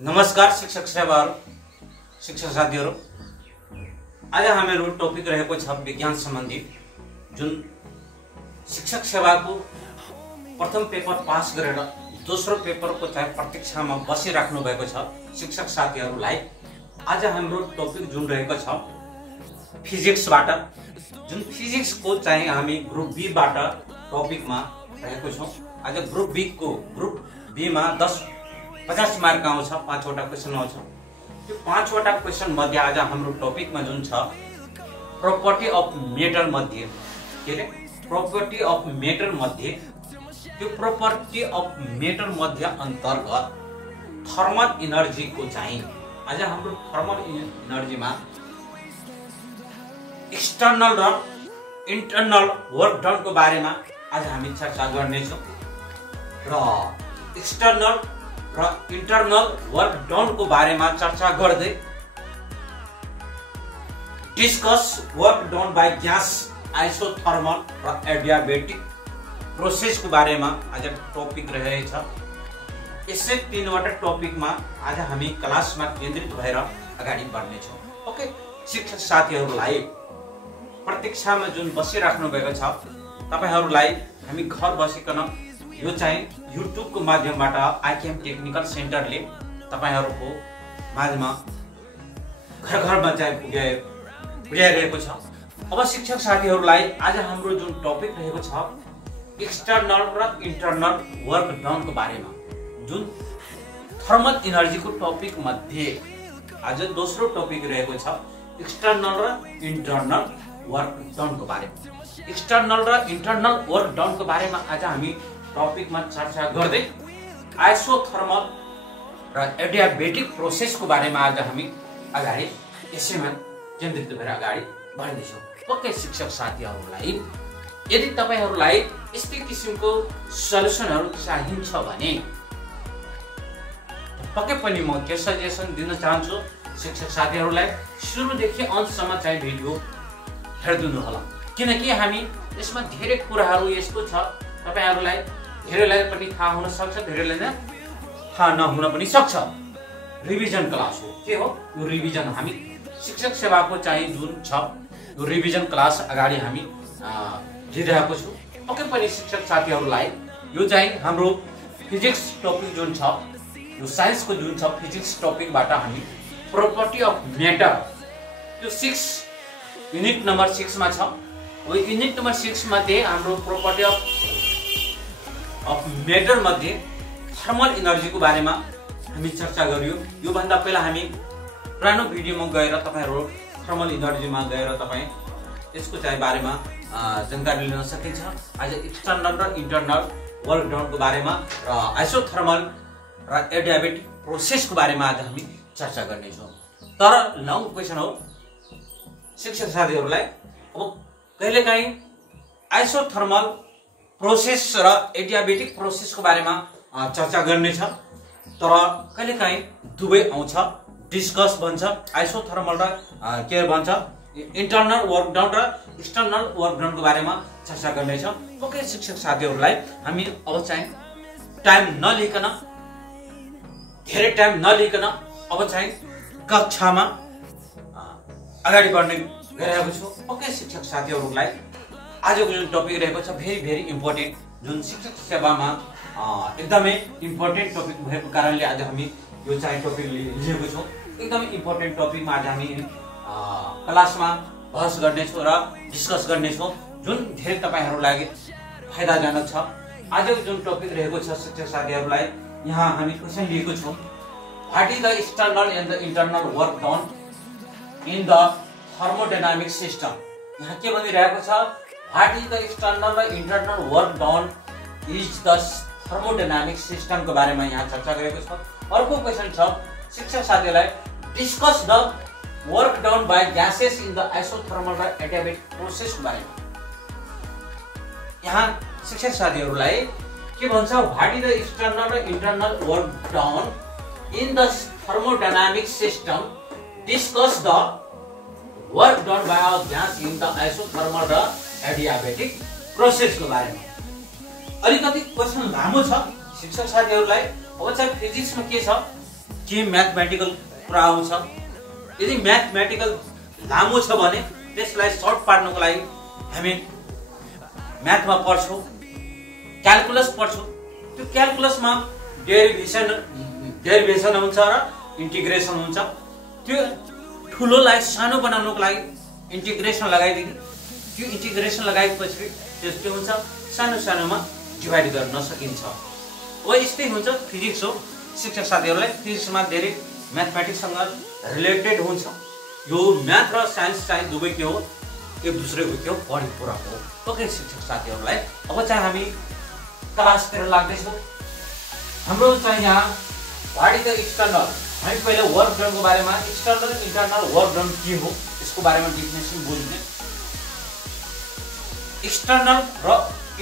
नमस्कार शिक्षक शिक्षक साथीहरु, आज हामीहरु टपिक रहेको छ विज्ञान सम्बन्धी। जुन शिक्षक सेवाको प्रथम पेपर पास गरेर दोस्रो पेपरको चाहिँ प्रतीक्षामा बसिराख्नु भएको छ शिक्षक साथीहरुलाई आज हाम्रो टपिक जुन रहेको छ फिजिक्सबाट। जुन फिजिक्सको चाहिँ हामी ग्रुप बी बाट टपिकमा रहेको छौं। आज ग्रुप बी मा 50 मार्क आउँछ, 5 वटा क्वेशन आउँछ। त्यो 5 वटा क्वेशन मध्ये आज हाम्रो टपिकमा जुन छ प्रपर्टी अफ मेटर मध्ये के रे प्रपर्टी अफ मेटर मध्ये त्यो प्रपर्टी अफ मेटर मध्ये अन्तर्गत थर्मल एनर्जी को चाहिँ आज हाम्रो थर्मल एनर्जीमा एक्सटर्नल र इन्टरनल वर्क डन को बारेमा आज हामी चर्चा गर्ने छौं। र एक्सटर्नल र इन्टरनल वर्क डन को बारेमा चर्चा गर्दै discuss work done by gas isothermal र एडियाबेटिक प्रोसेस को बारेमा आज टपिक रहेछ। यसै तीनवटा टपिकमा आज हामी क्लासमा केन्द्रित भएर अगाडि बढ्ने छौं। ओके शिक्षक साथीहरुलाई प्रतीक्षामा जुन बसिराख्नु भएको छ तपाईहरुलाई हामी घर बसिकन यो चाहिँ YouTube को माध्यमबाट आइकेएम टेक्निकल सेन्टरले तपाईहरुको माझमा घर घरमा चाहिँ पुर्याइरहेको छ। अब शिक्षक साथीहरुलाई आज हाम्रो जुन टपिक रहेको छ एक्सटर्नल र इन्टरनल वर्क डन को बारेमा, जुन थर्मल एनर्जी को टपिक मध्ये आज दोस्रो टपिक रहेको छ एक्सटर्नल र इन्टरनल वर्क डन को बारेमा। एक्सटर्नल र इन्टरनल वर्क डन को बारेमा आज हामी टपिकमा चर्चा गर्दै आइसोथर्मल र एडियाबेटिक प्रोसेस को बारेमा आज हामी अगाडि यसैमा केन्द्रित भएर अगाडि बढ्दै छौं। ओके शिक्षक साथीहरुलाई यदि तपाईहरुलाई यस्तै किसिमको सल्युसनहरु चाहिन्छ भने पक्कै पनि म के सजेसन दिन चाहन्छु शिक्षक साथीहरुलाई सुरुदेखि अन्तसम्म चाहिँ भिडियो हेर्दिनु होला, किनकि हामी यसमा धेरै कुराहरु यस्तो छ तपाईहरुलाई धेरैलाई पनि थाहा हुन सक्छ, धेरैलाई थाहा नहुन पनि सक्छ। रिभिजन क्लास हो, के हो यो रिभिजन। हामी शिक्षक सेवाको चाहिँ जुन छ यो रिभिजन क्लास अगाडि हामी दिइरहेको छु। पक्कै पनि शिक्षक साथीहरुलाई यो चाहिँ हाम्रो फिजिक्स टपिक जुन छ यो साइन्स को जुन छ फिजिक्स टपिकबाट हामी प्रपर्टी अफ मेटर त्यो 6 युनिट नम्बर 6 मा छ। यो युनिट नम्बर 6 मध्ये हाम्रो प्रपर्टी अफ मेटर मध्ये थर्मल एनर्जी को बारेमा हामी चर्चा गरियो। यो भन्दा पहिला हामी पुरानो भिडियोमा गएर तपाईहरु थर्मल एनर्जीमा गएर तपाई यसको चाहिँ बारेमा जानकारी लिन सकिन्छ। आज एक्सटर्नल र इन्टरनल वर्क डन को बारेमा र आइसोथर्मल र एडियाबेटिक प्रोसेस को बारेमा आज हामी चर्चा गर्ने छौं। तर लङ क्वेशन हो शिक्षक साथीहरुलाई। अब कहिलेकाहीँ आइसोथर्मल प्रोसेस र एडियाबेटिक प्रोसेस को बारेमा चर्चा गर्ने छ, तर कहिलेकाहीँ दुवै आउँछ। डिस्कस भन्छ आइसोथर्मल र के भन्छ इन्टरनल वर्क डन र एक्सटर्नल वर्क डन को बारेमा चर्चा गर्ने छ। ओके शिक्षक साथीहरुलाई हामी अब चाहिँ टाइम नलिकन धेरै टाइम नलिकन अब चाहिँ कक्षामा अगाडि बढ्ने गरिरहेको छु। ओके शिक्षक साथीहरुलाई आजको जुन टपिक रहेको छ भेरी इम्पोर्टेन्ट, जुन शिक्षक सेवामा एकदमै इम्पोर्टेन्ट टपिक भएको कारणले आज हामी यो चाहिँ टपिक लिएको छौं। एकदमै इम्पोर्टेन्ट टपिकमा आज हामी क्लासमा बहस गर्ने छौं र डिस्कस गर्ने छौं, जुन धेरै तपाईहरुलाई फाइदाजनक छ। आजको जुन टपिक रहेको छ शिक्षक साथीहरुलाई यहाँ हामी क्वेशन लिएको छौं what is the external and the internal work done in the thermodynamic system. यहाँ के भनिरहेको छ व्हाट इज द एक्सटर्नल र internal work done is the thermodynamic system को बारेमा यहाँ चर्चा गरेको छ। अर्को क्वेशन छ शिक्षक साथीहरुलाई discuss the work done by gases in the isothermal र एडियाबेटिक प्रोसेस को बारेमा। यहाँ शिक्षक साथीहरुलाई के भन्छ व्हाट इज द एक्सटर्नल र internal work done in the thermodynamic system, discuss the work done by a gas in the isothermal र एडियाबेटिक प्रोसेस को बारेमा। अलिकति क्वेशन लामो छ शिक्षक साथीहरुलाई। अब चाहिँ फिजिक्स में के छ के म्याथमेटिकल कुरा आउँछ। यदि म्याथमेटिकल लामो छ भने त्यसलाई सर्ट पार्नको लागि हामी म्याथमा पढ्छौँ, क्यालकुलस पढ्छौँ। त्यो क्यालकुलसमा डेरिभेसन हुन्छ र इन्टिग्रेसन हुन्छ। त्यो ठुलोलाई सानो बनाउनको लागि इन्टिग्रेसन लगाइदिने, त्यो इन्टिग्रेसन लगाएपछि त्यो के हुन्छ, सानो सानोमा डिभाइड गर्न सकिन्छ। हो यस्तै हुन्छ फिजिक्स हो। शिक्षक साथीहरूलाई फिजिक्समा धेरै म्याथमेटिक्ससँग रिलेटेड हुन्छ। यो म्याथ र साइन्स चाहिँ दुवै के हो, एक दुसरेको के हो, परिपूरक हो। ओके शिक्षक साथीहरूलाई अब चाहिँ हामी क्लासतिर लाग्दैछौँ। हाम्रो चाहिँ यहाँ व्हाट इज द एक्सटर्नल, हामी पहिले वर्क डनको बारेमा एक्सटर्नल इन्टर्नल वर्क डन के हो यसको बारेमा डेफिनेसन बुझ्ने। एक्सटर्नल र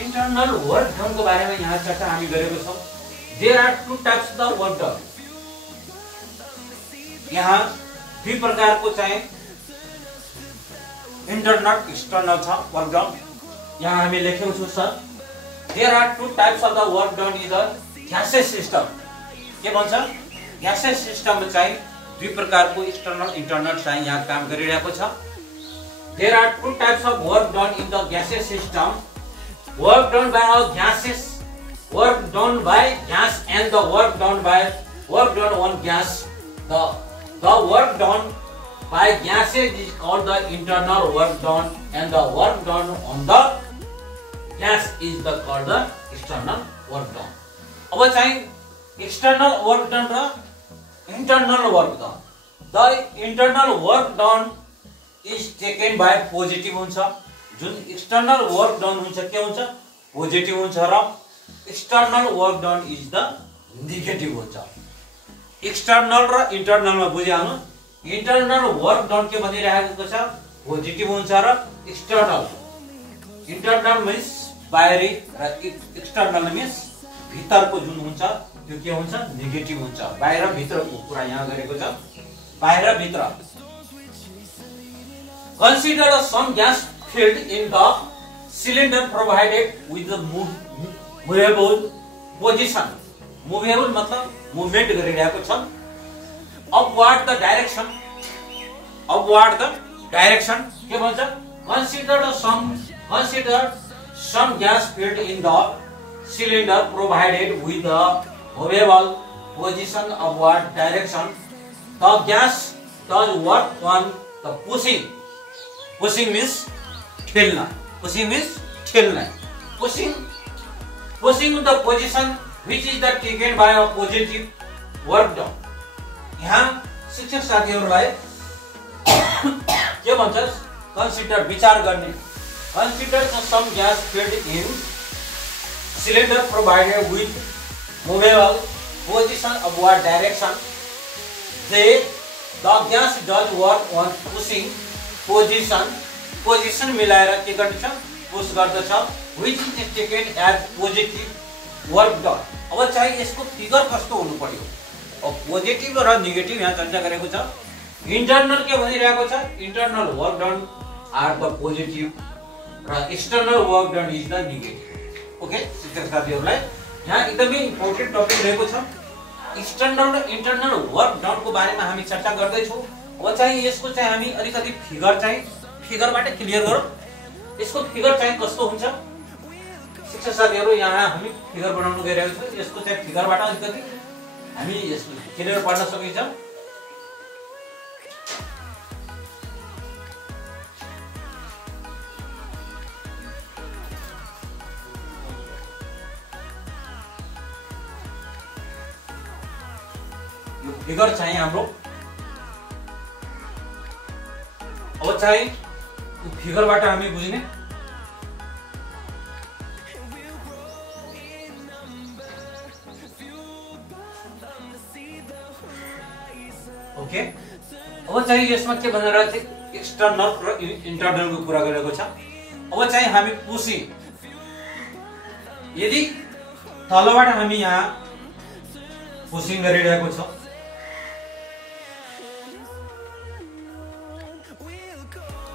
इन्टर्नल वर्क डनको बारेमा यहाँ चर्चा हामी गरेको छौँ। There are two types the work done. यहाँ दुई प्रकारको चाहिँ इन्टर्नल एक्सटर्नल छ वर्क डन। यहाँ हामी लेखेको छु sir, there are two types of the work done in the gases system. के भन्छ, ग्यासेस सिस्टममा चाहिँ दुई प्रकारको एक्सटर्नल इन्टर्नल चाहिँ यहाँ काम गरिरहेको छ। There are two types of work done in the gases system, work done by a gases, work done by gas and the work done on gas. The work done by gases is called the internal work done, and the work done on the gas is called the external work done. अब चाहिँ external work done र internal work done. The internal work done is taken by positive हुन्छ, जुन external work done हुन्छ के हुन्छ, positive हुन्छ, र external work done is the negative हुन्छ। एक्सटर्नल र इन्टर्नलमा बुझिहाल्नु। इन्टर्नल वर्क डन के भनिरहेको छ, पोजिटिभ हुन्छ, र एक्सटर्नल इन्टर्नल मिन्स बाहिरी र एक्सटर्नल मिन्स भित्रको जुन हुन्छ त्यो के हुन्छ, नेगेटिभ हुन्छ। बाहिर भित्रको कुरा यहाँ गरेको छ, बाहिर भित्र। Consider some gas filled in the cylinder provided with the movable position. Movable मतलब मुभमेन्ट गरिरहेको छ। Upward the direction, upward the direction के भन्छ, consider some gas filled in the cylinder provided with the movable position upward direction. The gas does work on the pushing. Pushing means ठेल्न, pushing means ठेल्न, pushing the position which is the taken by a positive work done। यहाँ शिक्षक साथीहरूलाई के भन्छ, consider विचार गर्ने। Consider some gas filled in cylinder provided with movable position upward direction. They the gas does work on pushing position मिलाएर के गर्दछ, पुश गर्दछ, which is taken as positive work done. अब चाहिँ यसको फिगर कस्तो हुनु पर्यो, अब पोजिटिभ र नेगेटिभ यहाँ चर्चा गरेको छ। इन्टर्नल के भनिरहेको छ, internal work done are the positive र external work done is the negative. Okay शिक्षक साथीहरूलाई यहाँ एकदमै इम्पोर्टेन्ट टपिक रहेको छ। एक्सटर्नल र इन्टर्नल वर्क डनको बारेमा हामी चर्चा गर्दैछौँ। अब चाहिँ यसको चाहिँ हामी अलिकति फिगरबाट क्लियर गरौँ। यसको फिगर चाहिँ कस्तो हुन्छ शिक्षक साथीहरू, यहाँ हामी फिगर बनाउनु गइरहेको छौँ। यसको चाहिँ फिगरबाट अलिकति हामी यसको क्लियर पढ्न सकिन्छ। यो फिगर चाहिँ हाम्रो, अब चाहिँ फिगरबाट हामी बुझ्ने। ओके अब चाहिँ यसमा के भनेर चाहिँ एक्सटर्नल र इन्टर्नलको कुरा गरेको छ। अब चाहिँ हामी पुशिङ, यदि तलबाट हामी यहाँ पुशिङ गरिरहेको छ,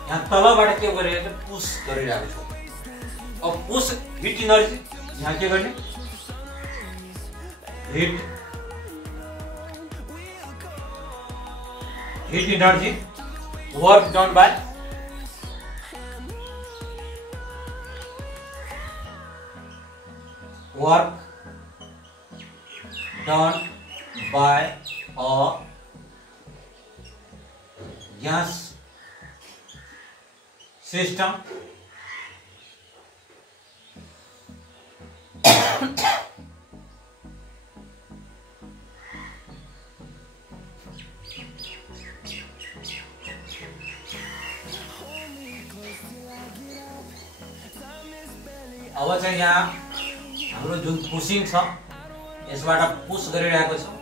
यहाँ तलबाट के गरिरहेको छ, पुश गरिरहेको छ। अब पुश हिट इनर्जी यहाँ के गर्ने, hit heat energy, work done by a gas system अब चाहिँ यहाँ हाम्रो जुन पुशिङ छ यसबाट पुश गरिरहेको छ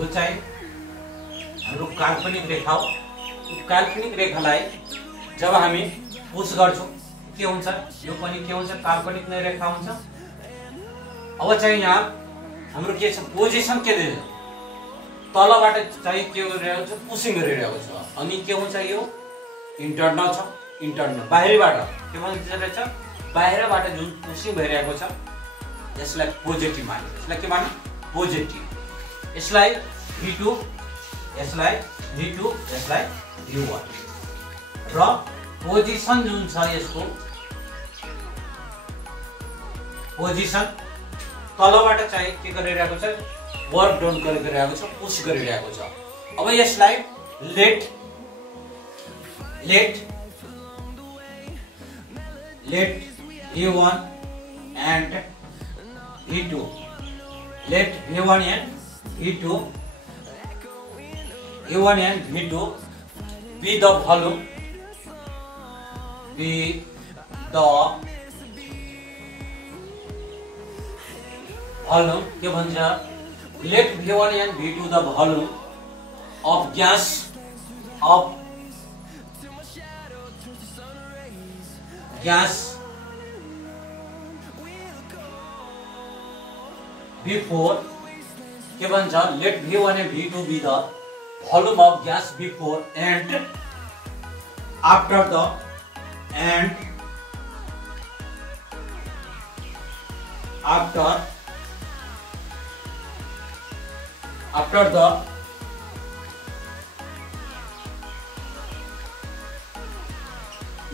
यो चाहिँ हाम्रो काल्पनिक रेखा हो यो काल्पनिक रेखालाई जब हामी पुश गर्छौं के हुन्छ यो पनि के हुन्छ काल्पनिक नै रेखा हुन्छ अब चाहिँ यहाँ हाम्रो के छ पोजिसन के दिन्छ तलबाट चाहिँ के गरिरहेको छ पुशिङ गरिरहेको छ अनि के हुन्छ यो इन्टर्नल छ इन्टर्नल बाहिरबाट के भन्छ रहेछ बाहिरबाट जुन पुशिङ भइरहेको छ यसलाई पोजिटिभ मानिन्छ यसलाई के मानिन्छ पोजिटिभ यसलाई V2 यसलाई V2 यसलाई V1 र पोजिसन जुन छ यसको पोजिसन तलबाट चाहिँ के गरिरहेको छ वर्क डन गरिरहेको छ पुश गरिरहेको छ अब यसलाई late V1 and V2 let V1 and V2 be the volume के भन्छ let V1 and V2 the volume of gas before के भन्छ let V1 and V2 be the volume of gas before and after the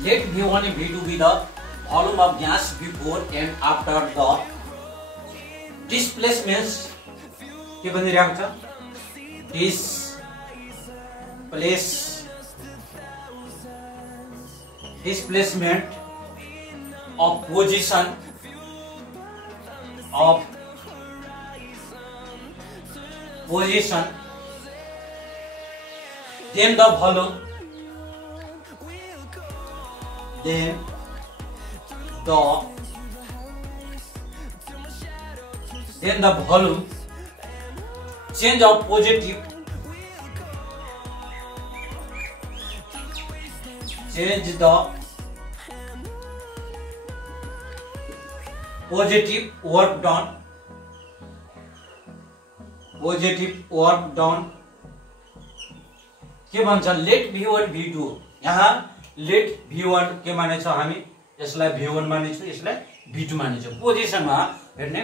let V1 and V2 be the volume of gas before and after the displacements के भनिरहेको छ displacement of position then the volume change of positive work done के भन्छ let V1 V2 यहाँ let V1 के मानेछौं हामी यसलाई V1 मानेछौं यसलाई V2 मानेछौं पोजिसनमा हेर्ने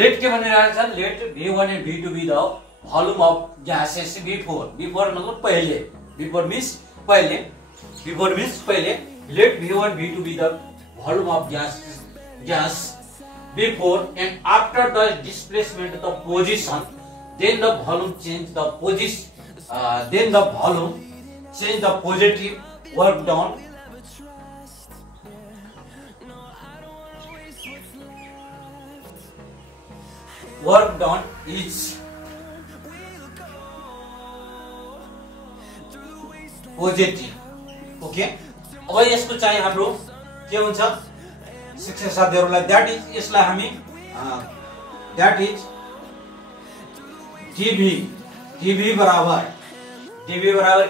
let के भनिरहेको छ let V1 and V2 be the volume of gases before मतलब पहिले before means पहिले let V1 V2 be the volume of gas before and after the displacement the position then the volume change the positive work done is positive okay अब यसको चाहिँ हाम्रो के हुन्छ शिक्षक साथीहरुलाई दैट इज यसलाई हामी दैट इज dv बराबर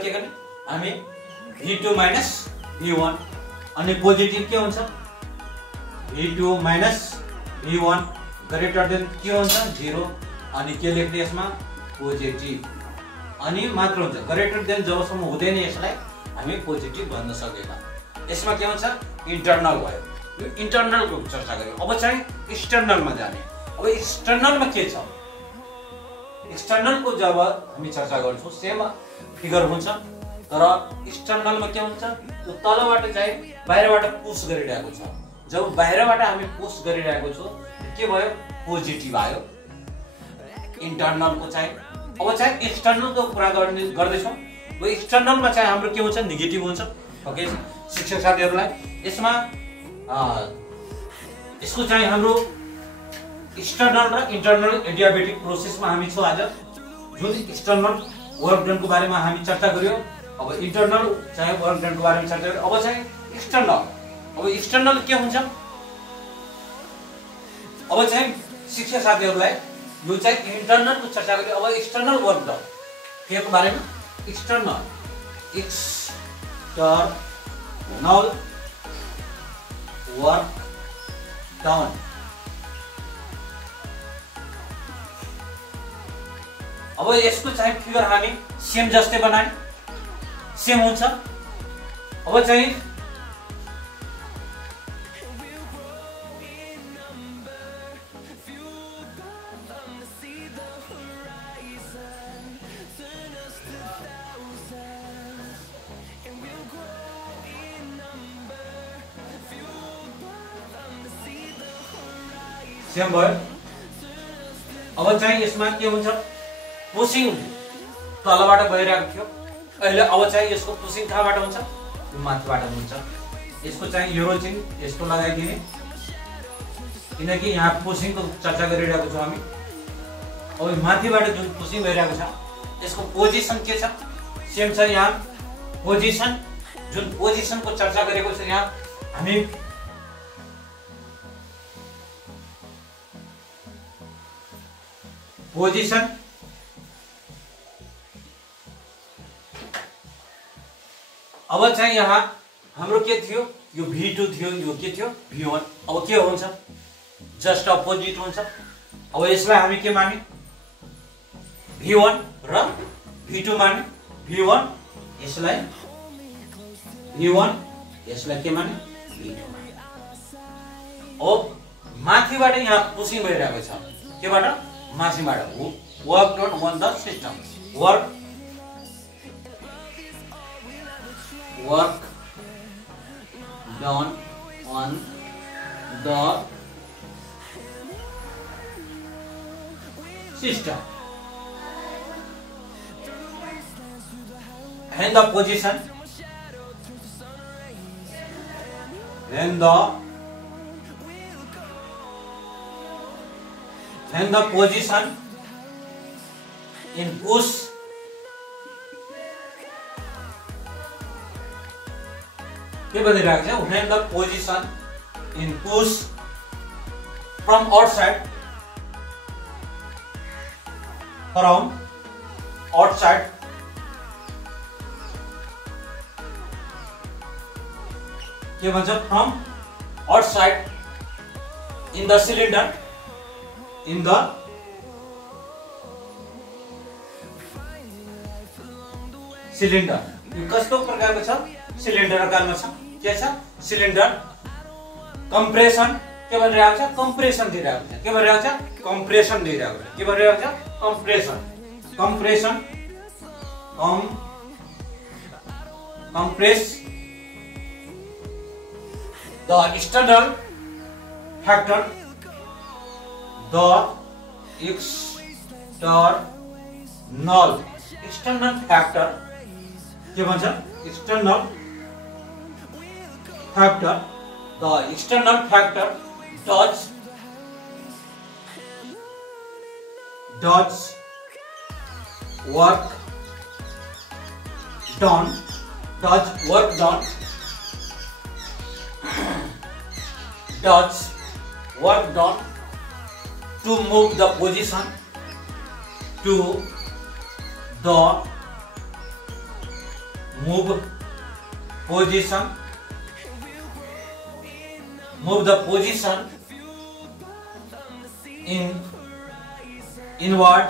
के गर्ने हामी v2 minus v1 अनि पोजिटिभ के हुन्छ v2 minus v1 greater than के हुन्छ 0 अनि के लेख्ने यसमा पोजिटिभ अनि मात्र हुन्छ ग्रेटर देन जबसम्म हुँदैन यसलाई हामी पोजिटिभ भन्न सक्दैनौँ। यसमा के हुन्छ इन्टरनल भयो, यो इन्टरनलको चर्चा गर्यो। अब चाहिँ एक्सटर्नलमा जाने। अब एक्सटर्नलमा के छ, एक्सटर्नलको जब हामी चर्चा गर्छौँ सेम फिगर हुन्छ, तर एक्सटर्नलमा के हुन्छ त्यो तलबाट चाहिँ बाहिरबाट पुश गरिरहेको छ। जब बाहिरबाट हामी पुश गरिरहेको छौँ के भयो पोजिटिभ आयो इन्टरनलको चाहिँ। अब चाहिँ एक्सटर्नलको कुरा गर्दैछौँ, यो एक्सटर्नलमा चाहिँ हाम्रो के हुन्छ नेगेटिभ हुन्छ। ओके शिक्षक साथीहरूलाई यसमा यसको चाहिँ हाम्रो एक्सटर्नल र इन्टरनल एडियाबेटिक प्रोसेसमा हामी छौँ आज। जुन एक्सटर्नल वर्क डनको बारेमा हामी चर्चा गर्यौँ, अब इन्टरनल चाहिँ वर्क डनको बारेमा चर्चा गर्यौँ। अब चाहिँ एक्सटर्नल, अब एक्सटर्नल के हुन्छ, अब चाहिँ शिक्षक साथीहरूलाई यो चाहिँ इन्टरनलको चर्चा गर्यो। अब एक्सटर्नल वर्क डन के को बारेमा, एक्सटर्नल वर्क डन। अब यसको चाहिँ फिगर हामी सेम जस्तै बनाए, सेम हुन्छ। अब चाहिँ सेम भयो। अब चाहिँ यसमा के हुन्छ पुसिङ तलबाट गइरहेको थियो अहिले, अब चाहिँ यसको पुसिङ कहाँबाट हुन्छ माथिबाट हुन्छ। यसको चाहिँ एरो चिन्ह यस्तो लगाइदिने, किनकि यहाँ पुसिङको चर्चा गरिरहेको छौँ हामी। अब माथिबाट जुन पुसिङ भइरहेको छ यसको पोजिसन के छ सेम छ। यहाँ पोजिसन जुन पोजिसनको चर्चा गरेको छ यहाँ हामी पोजिसन अब चाहिँ यहाँ हाम्रो के थियो यो V2 थियो, यो के थियो V1। अब के हुन्छ जस्ट अपोजिट हुन्छ। अब यसलाई हामी के माने V1 र V2 माने, V1 यसलाई V1 यसलाई के माने V2 माने। अब माथिबाट यहाँ पुसिङ भइरहेको छ, केबाट माथिबाट work done on the system, work done on the system and the position in push के भनिरहेको छ when the position in push from outside के भन्छ from outside in the cylinder यो कस्तो प्रकारको छ सिलिन्डर आकारमा छ। के छ सिलिन्डर कम्प्रेसन के भनिरहेको छ कम्प्रेसन दिइरहेको छ, के भनिरहेको छ कम्प्रेसन दिइरहेको छ, के भनिरहेको छ compression compress the external factor के भन्छ external factor the external factor does work done to move the position to the move the position inward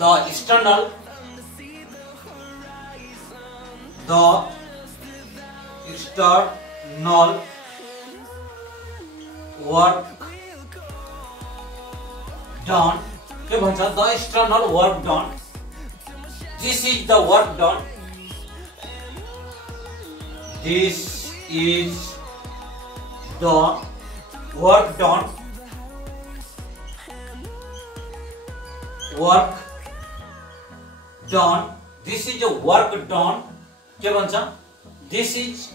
the external work done, के भन्छ the external work done, this is the work done, this is the work done, this is the work done, के भन्छ this is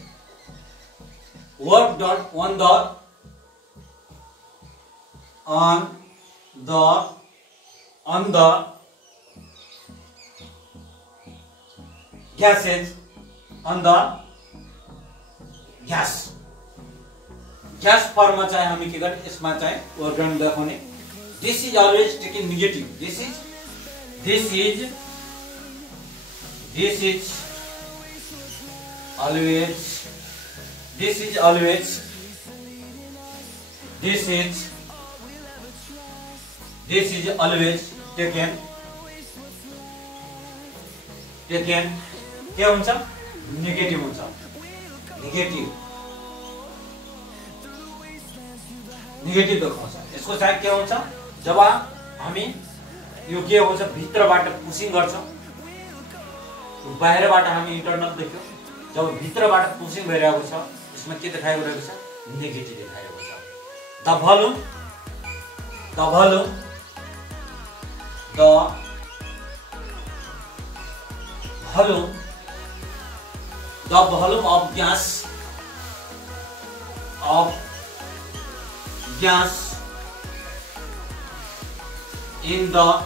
work done on the gases, on the gas form में चाहे हामी के गर्ने यसमा चाहे वर्क डन देखाउने this is always taking negative, this is always taken के हुन्छ नेगेटिभ हुन्छ नेगेटिभ देखाउँछ यसको चाहिँ के हुन्छ जब हामी यो के हुन्छ भित्रबाट पुशिङ गर्छ बाहिरबाट हामी इन्टरनल देख्यो जब भित्रबाट पुशिङ भइरहेको छ यसमा के देखाएको रहेको छ नेगेटिभ देखाएको छ the volume of gas in the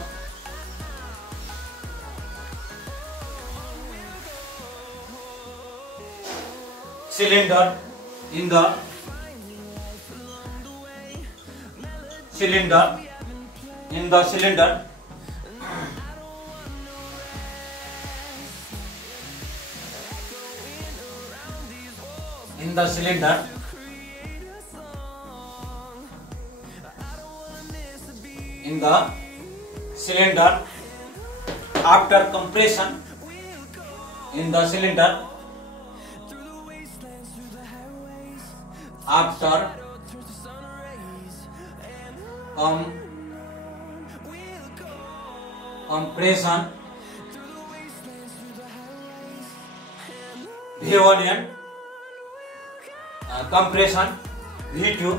cylinder after compression in the cylinder after compression V1 and compression V2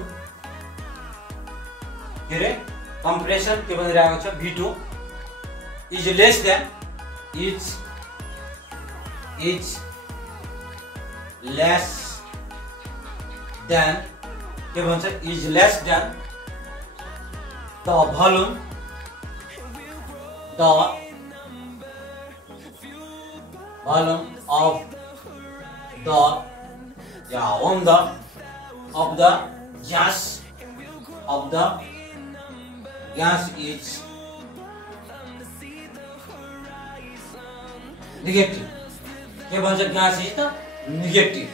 के रे compression के भनिरहेको छ V2 is less than के भन्छ is less than the volume of the gas is negative के भन्छ gas is the negative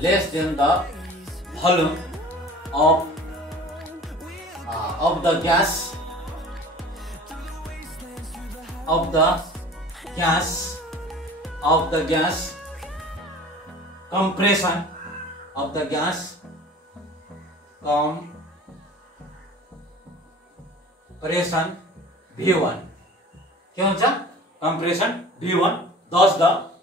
less than the volume of the gas compression of the gas compression V1 के हुन्छ compression V1 thus the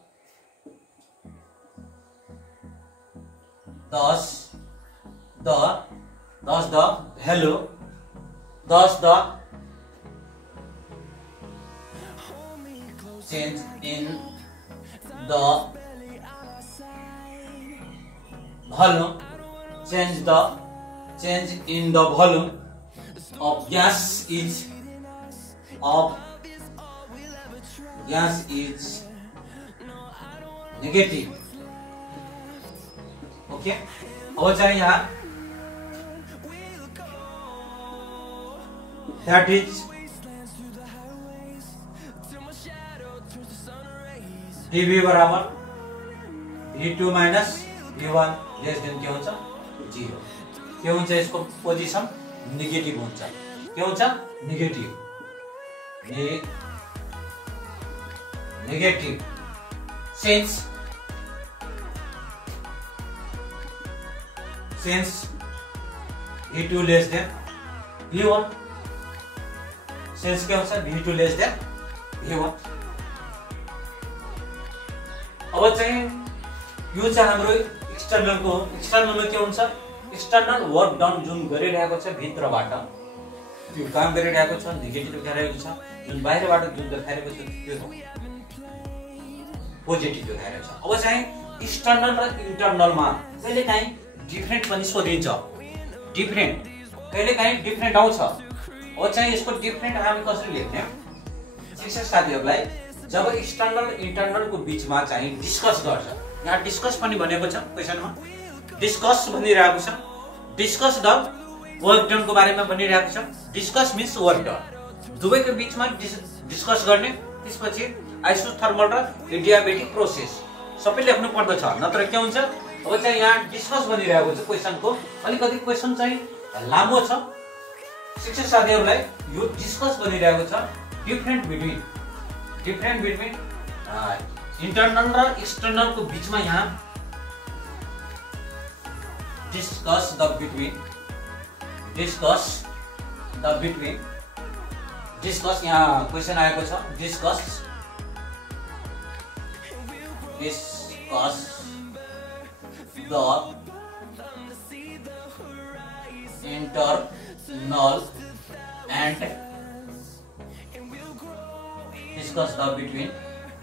value change in the volume of gas is negative okay अब चाहिँ यहाँ that is dV बराबर V2 minus V1 less than के हुन्छ 0 के हुन्छ यसको पोजिसन नेगेटिभ हुन्छ के हुन्छ negative since V2 less than V1 since के हुन्छ V2 less than V1 अब चाहिँ यो चाहिँ हाम्रो एक्सटर्नलको एक्सटर्नलमा के हुन्छ एक्सटर्नल वर्क डन जुन गरिरहेको छ भित्रबाट त्यो काम गरिरहेको छ नेगेटिभ देखाइरहेको छ जुन बाहिरबाट जुन देखाइरहेको छ त्यो पोजिटिभ देखाइरहेको छ अब चाहिँ एक्सटर्नल र इन्टर्नलमा कहिलेकाहीँ डिफरेन्ट पनि सोधिन्छ डिफरेन्ट कहिलेकाहीँ डिफरेन्ट आउँछ अब चाहिँ यसको डिफरेन्ट हामी कसरी लेख्ने शिक्षक साथीहरूलाई जब एक्सटर्नल इन्टर्नलको बीचमा चाहिँ डिस्कस गर्छ यहाँ डिस्कस पनि भनेको छ क्वेशनमा डिस्कस भनिरहेको छ डिस्कस द वर्क डन को बारेमा भनिरहेको छ डिस्कस मिन्स वर्क डन दुवैको बीचमा डिस्कस गर्ने त्यसपछि आइसोथर्मल र एडियाबेटिक प्रोसेस सबै लेख्नु पर्दछ नत्र के हुन्छ अब चाहिँ यहाँ डिस्कस भनिरहेको छ क्वेशनको अलिकति क्वेशन चाहिँ लामो छ शिक्षक साथीहरूलाई यो डिस्कस भनिरहेको छ डिफरेन्ट बिट्विन इन्टर्नल र एक्सटर्नल को बीचमा यहाँ डिस्कस द बिट्विन डिस्कस यहाँ क्वेशन आएको छ discuss the internal and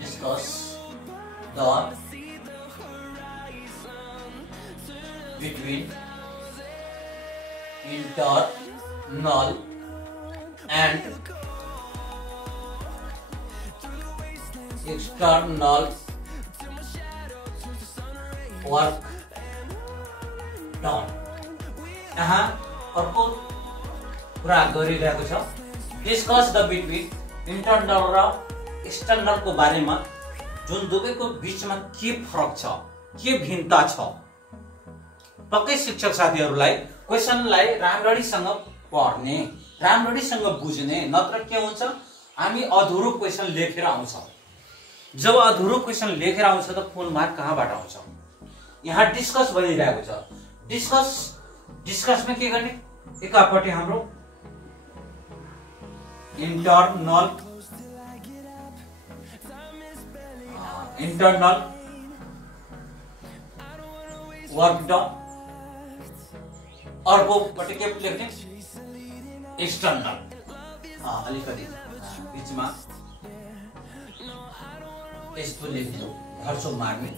discuss the between internal and external work done यहाँ अर्को कुरा गरिरहेको छ डिस्कस द बिट्विन इन्टर्नल र एक्सटर्नल को बारेमा जुन दुवैको बीचमा के फरक छ के भिन्नता छ पक्कै शिक्षक साथीहरूलाई क्वेशनलाई राम्ररीसँग पढ्ने राम्ररीसँग बुझ्ने नत्र के हुन्छ हामी अधुरो क्वेशन लेखेर आउँछ जब अधुरो क्वेशन लेखेर आउँछ त फुल मार्क कहाँबाट आउँछ यहाँ डिस्कस भनिरहेको छ डिस्कसमा के गर्ने एकापट्टि हाम्रो इन्टर्नल वर्क डन अर्कोपट्टि के लेख्ने एक्सटर्नल अलिकति बीचमा यस्तो लेख्नु घरसो मार्ने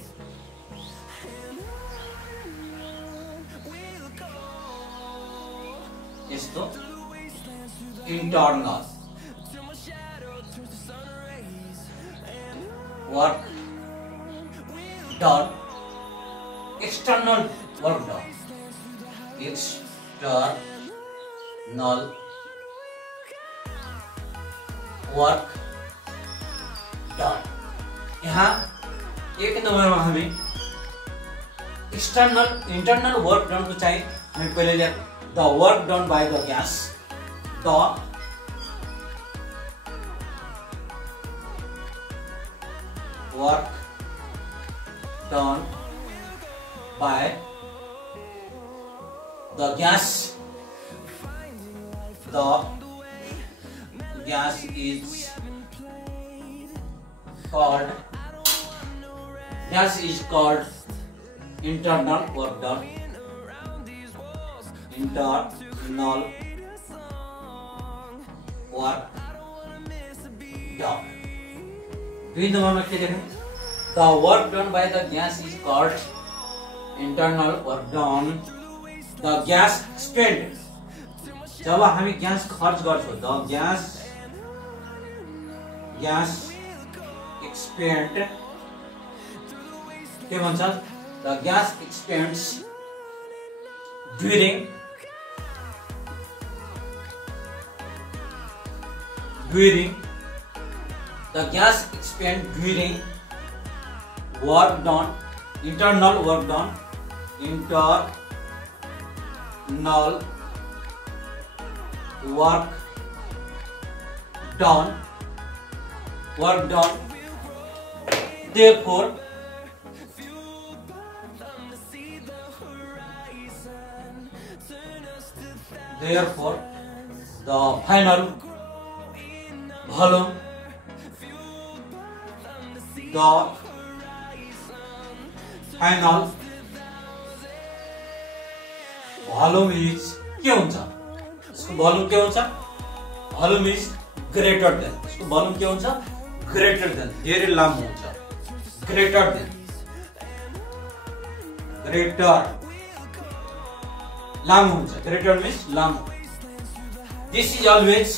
यस्तो internal work done external work done external work done यहाँ एक नंबरमा हामी इंटरनल वर्क डन को चाहिँ हामी पहिले लेख the work done by the gas the work done by the gas is called internal work done दुई नंबरमा के लेख्ने The work done by the gas is called internal work done. The gas spent जब हामी gas खर्च गर्छौं the gas expend के भन्छ the gas expends during the gas expend during work done internal work done internal work done, therefore the final volume, is के हुन्छ? इसको volume के हुन्छ? वॉल्यूम इज ग्रेटर देन, इसको वॉल्यूम के हुन्छ? ग्रेटर देन, धेरै लामो हुन्छ। ग्रेटर देन, ग्रेटर लामो हुन्छ। ग्रेटर मीन्स लामो। दिस इज always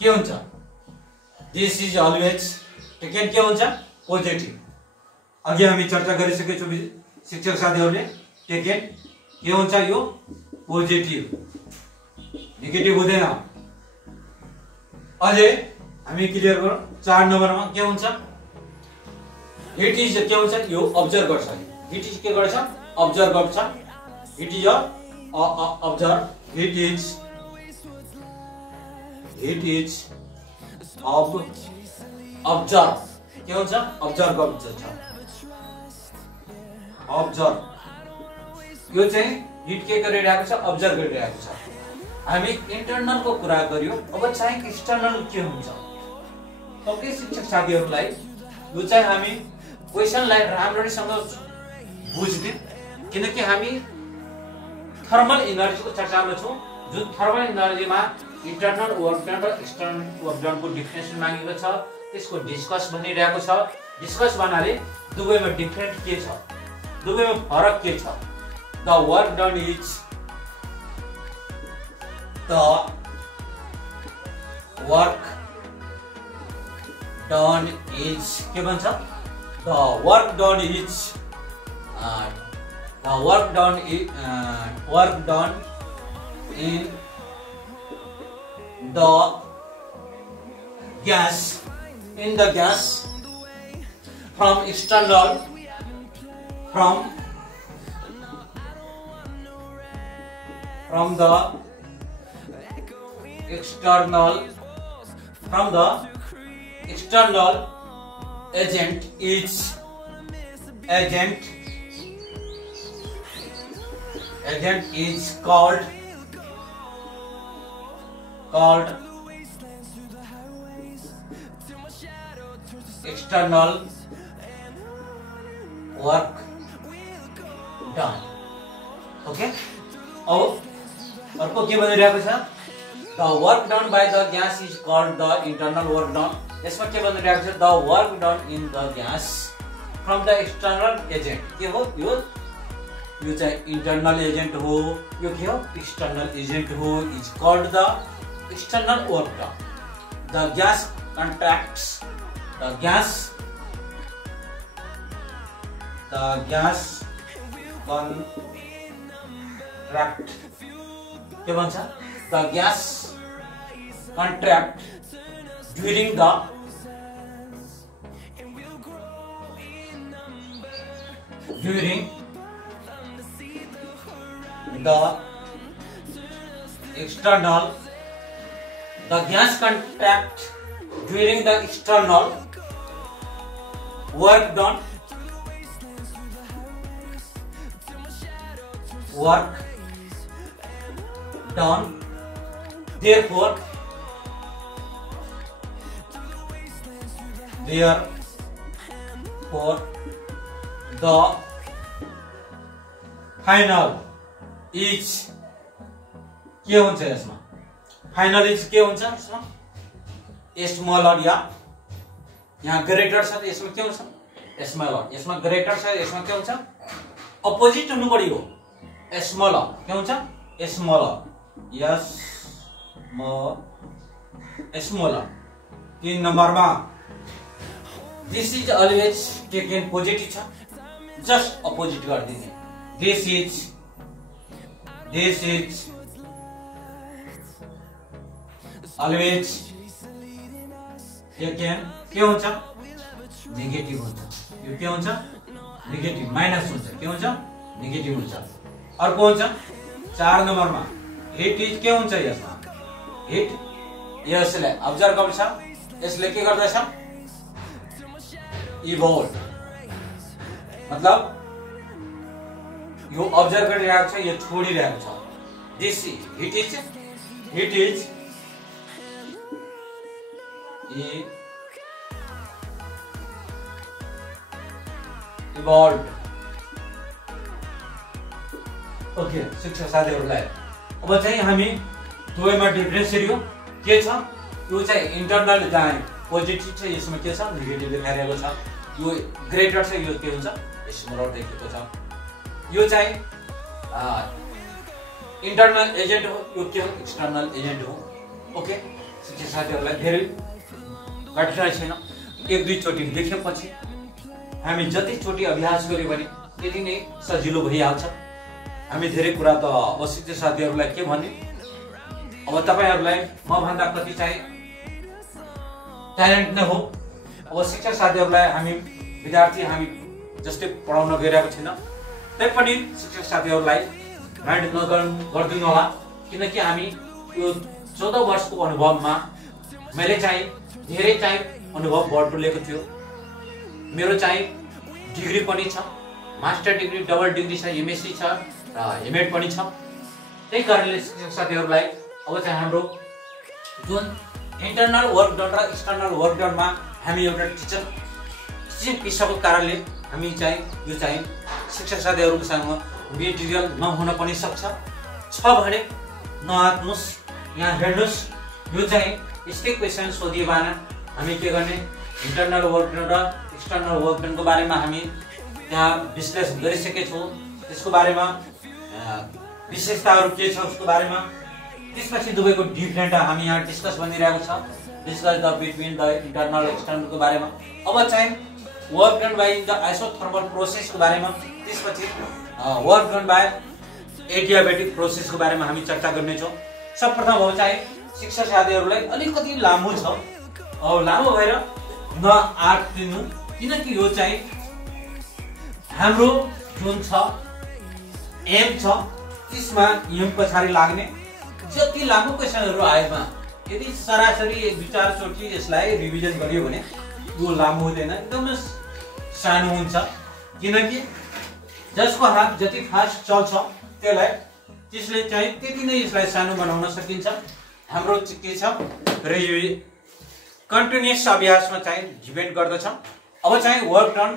के हुन्छ? दिस इज always टेकन के हुन्छ? पोजिटिभ। अघि हामी चर्चा गरिसकेका छौँ शिक्षक साथीहरूले। टेकन के हुन्छ? यो पोजिटिभ, नेगेटिभ हुँदैन। अझै हामी क्लियर गरौँ। 4 नम्बरमा के हुन्छ? इट इज के हुन्छ? यो अब्जर्भ गर्छ। इट इज के गर्छ? अब्जर्भ गर्छ। It is observe. It is observe के हुन्छ? अब्जर्भ गर्छ। अब्जर्भ यो चाहिँ इट के गरिरहेको छ? अब्जर्भ गरिरहेको छ। हामी इन्टरनल को कुरा गर्यो। अब चाहिँ एक्सटर्नल के हुन्छ? तपाईं शिक्षक साथीहरूलाई यो चाहिँ हामी क्वेशनलाई राम्ररीसँग बुझ्दियौँ, किनकि हामी थर्मल एनर्जीको चर्चामा छौँ। जुन थर्मल एनर्जीमा इन्टरनल वर्क डन र एक्सटर्नल वर्क डनको डिफिनेसन मागेको छ, त्यसको डिस्कस भनिरहेको छ। डिस्कस भन्नाले दुवैमा डिफरेन्ट के छ, दुवैमा फरक के छ? द वर्क डन इज के भन्छ? The work done in the gas from the external agent is called external work done. Okay? अब अर्को के भनिरहेको छ? The work done by the gas is called the internal work done. यसमा के भनिरहेको छ? The work done in the gas from the external agent के हो? यो चाहिँ internal agent हो। यो के हो? external agent हो। is called the external work done. The gas contracts के भन्छ? The gas contract during the external work done therefore the final is के हुन्छ? यसमा फाइनल इज के हुन्छ? यसमा स्मलर या यहाँ ग्रेटर छ, यसमा के हुन्छ? स्मलर। यसमा ग्रेटर छ, यसमा के हुन्छ? अपोजिट हुनु पर्यो। स्मलर के हुन्छ? स्मलर। यस स्मलर। 3 नम्बरमा this is always taken positive छ, जस्ट अपोजिट गरिदिने। दिस इज अलवेज के हुन्छ नेगेटिभ हुन्छ, यो के हुन्छ नेगेटिभ माइनस हुन्छ, के हुन्छ नेगेटिभ हुन्छ। अर्को हुन्छ 4 नम्बरमा हिट इज के हुन्छ यसमा हिट, यसले अब्जर्भ गर्छ, यसले के गर्दैछ इभोल्भ, मतलब यो अब्जर्भ गरिरहेको छ, यो छोडिरहेको छ। This heat is evolve. Okay शिक्षक साथीहरुलाई अब चाहिँ हामी दुवैमा डिफरेन्स हेर्यो के छ। यो चाहिँ इन्टरनल चाहिँ पोजिटिभ छ, यसमा के छ नेगेटिभ देखाइरहेको छ। यो ग्रेटर छ, यो के हुन्छ स्मलर देखेको छ। यो चाहिँ इन्टरनल एजेन्ट हो, यो के हो एक्सटर्नल एजेन्ट हो। ओके शिक्षक साथीहरुलाई धेरै कठिनाइ छैन, एक दुई चोटि देखेपछि हामी जति चोटि अभ्यास गर्यो भने त्यति नै सजिलो भइहाल्छ। हामी धेरै कुरा त अब शिक्षक साथीहरुलाई के भन्ने, अब तपाईहरुलाई म भन्दा कति चाहिँ ट्यालेन्ट नै हो। अब शिक्षक साथीहरुलाई हामी विद्यार्थी हामी जस्तै पढाउन गइरहेको छैन, तैपनि शिक्षक साथीहरुलाई माइन्ड नगर्दिनु होला, किनकि हामी यो 14 वर्षको अनुभवमा मैले चाहिँ धेरै चाहिँ अनुभव बटुलेको थियो। मेरो चाहिँ डिग्री पनि छ, मास्टर डिग्री डबल डिग्री छ, एमएससी छ र एमएड पनि छ। त्यही कारणले शिक्षक साथीहरुलाई अब चाहिँ हाम्रो जुन इन्टरनल वर्क डन र एक्सटर्नल वर्क डनमा हामी एउटा टिचिङ पेसाको कारणले हामी चाहिँ यो चाहिँ शिक्षक साथीहरुसँग मेटेरियल नहुन पनि सक्छ। छ भने नआत्नुस्, यहाँ हेर्नुस्, यो चाहिँ यस्तै क्वेसन सोधिए बाना हामी के गर्ने इन्टरनल वर्क डन र एक्सटर्नल वर्क डनको बारेमा हामी त्यहाँ विश्लेषण गरिसकेका छौँ। त्यसको बारेमा विशेषताहरू के छ उसको बारेमा, त्यसपछि दुवैको डिफरेन्ट हामी यहाँ डिस्कस भनिरहेको छ, discuss the between the internal एक्सटर्नलको बारेमा। अब चाहिँ work done by the isothermal प्रोसेसको बारेमा, त्यसपछि वर्क डन बाइ एडियाबेटिक प्रोसेसको बारेमा हामी चर्चा गर्नेछौँ। सर्वप्रथम अब चाहिँ शिक्षक साथीहरुलाई अलिकति लामो छ, अब लामो भएर नआत्तिनु, किनकि यो चाहिँ हाम्रो जुन छ एम छ त्यसमा एम पछाडि लाग्ने जति लामो क्वेसनहरु आएमा यदि सरासरी एक विचार चोटि यसलाई रिभिजन गरियो भने यो लामो हुँदैन, एकदमै सानो हुन्छ। किनकि जसको हात जति फास्ट चल्छ त्यसलाई त्यसले चाहिँ त्यति नै यसलाई सानो बनाउन सकिन्छ। हाम्रो के छ र यो कन्टिन्युअस अभ्यासमा चाहिँ डिपेन्ड गर्दछ। अब चाहिँ वर्क डन,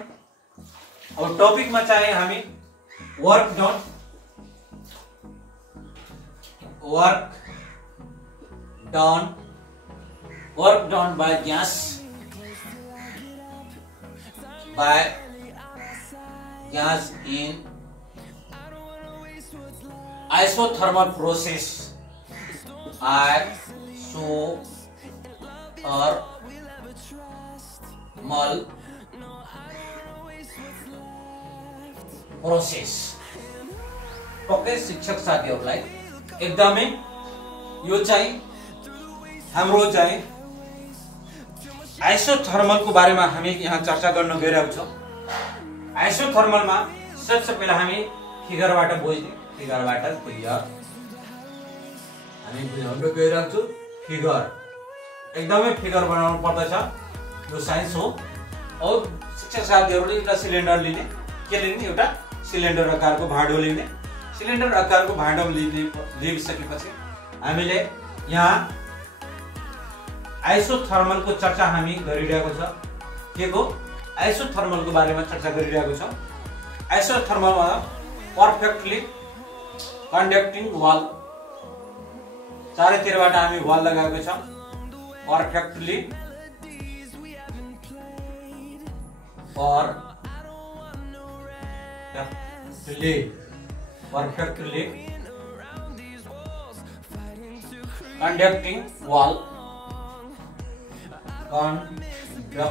अब टपिकमा चाहिँ हामी work done bye gas in isothermal process, isothermal process. Okay शिक्षक साथीहरुलाई एकदमै यो चाहिँ हाम्रो चाहिँ आइसोथर्मलको बारेमा हामी यहाँ चर्चा गर्न गइरहेको छौँ। आइसोथर्मलमा सबसे पहिला हामी फिगरबाट बुझ्ने, फिगरबाट क्लियर हामी बुझाउन गइरहेको छौँ। फिगर एकदमै फिगर बनाउनु पर्दछ, यो साइन्स हो। और शिक्षक साथीहरुले एउटा सिलिन्डर लिने, के लिने एउटा सिलिन्डर आकारको भाँडो लिने, सिलिन्डर आकारको भाँडो लिइसकेपछि हामीले यहाँ आइसोथर्मलको चर्चा हामी गरिरहेको छ। के को आइसोथर्मलको बारेमा चर्चा गरिरहेको छ। आइसोथर्मलमा पर्फेक्टली कन्डक्टिङ वाल, चारैतिरबाट हामी वाल लगाएको छ। पर्फेक्टली conducting wall, conducting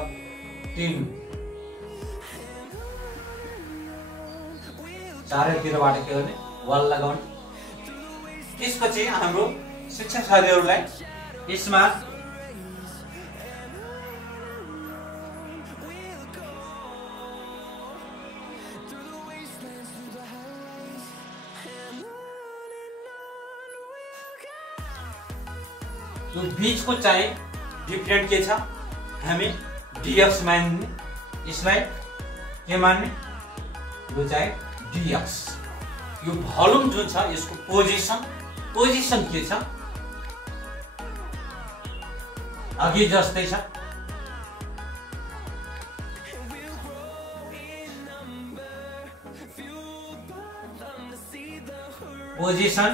चारैतिरबाट के गर्ने वाल लगाउने। त्यसपछि हाम्रो शिक्षक साथीहरुलाई यसमा यो बीचको चाहिँ डिफरेन्ट के छ, हामी dx मान्ने, यसलाई के मान्ने, यो चाहिँ dx। यो भोल्युम जुन छ यसको पोजिसन के छ, अघि जस्तै छ। पोजिसन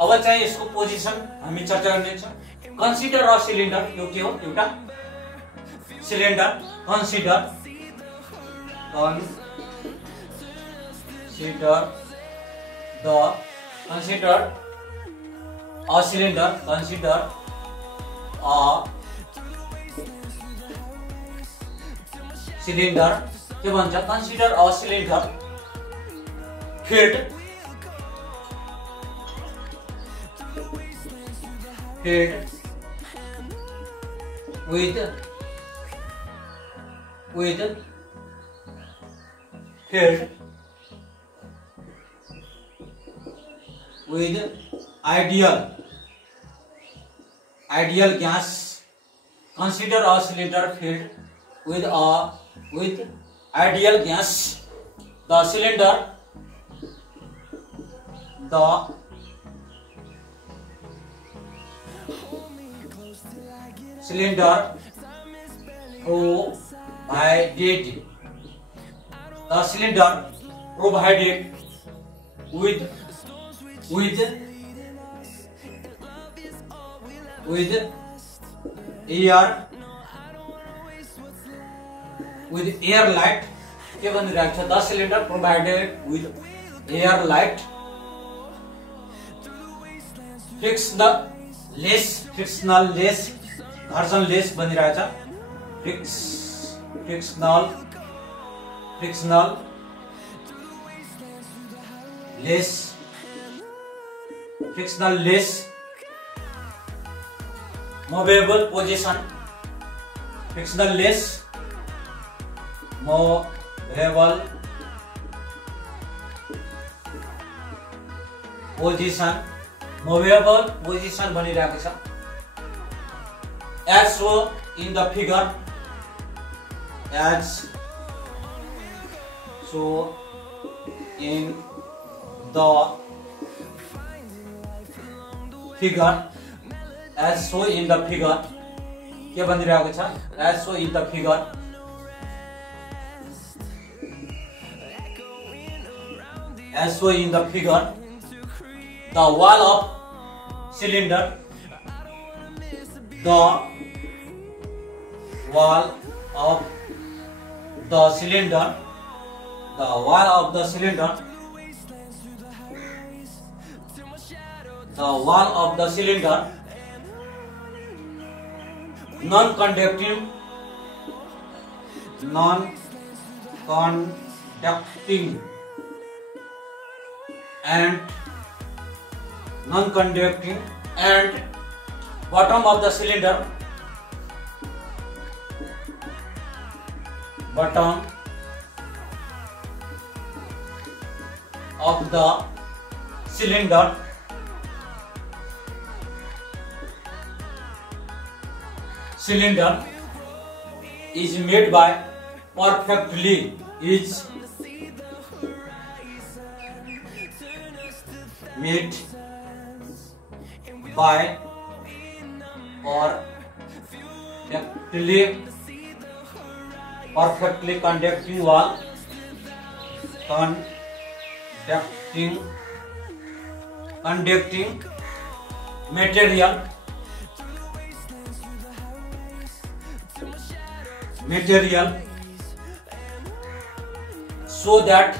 अब चाहिँ यसको पोजिसन हामी चर्चा गर्नेछौँ। कन्सिडर अ सिलिन्डर, यो के हो, एउटा cylinder. Consider a cylinder, consider a cylinder के भन्छ, consider a cylinder field with ideal gas. Consider a cylinder filled with ideal gas. The cylinder provided with air light के भनिरहेको छ, the cylinder provided with air light, frictionless घर्षणलेस भनिरहेछ, frictionless movable position, frictionless movable position भनिरहेको छ। As shown in the figure, as shown in the figure के भनिरहेको छ, as shown in the figure, the wall of cylinder, the wall of the cylinder non-conducting and bottom of the cylinder is made by perfectly conducting wall, conducting material so that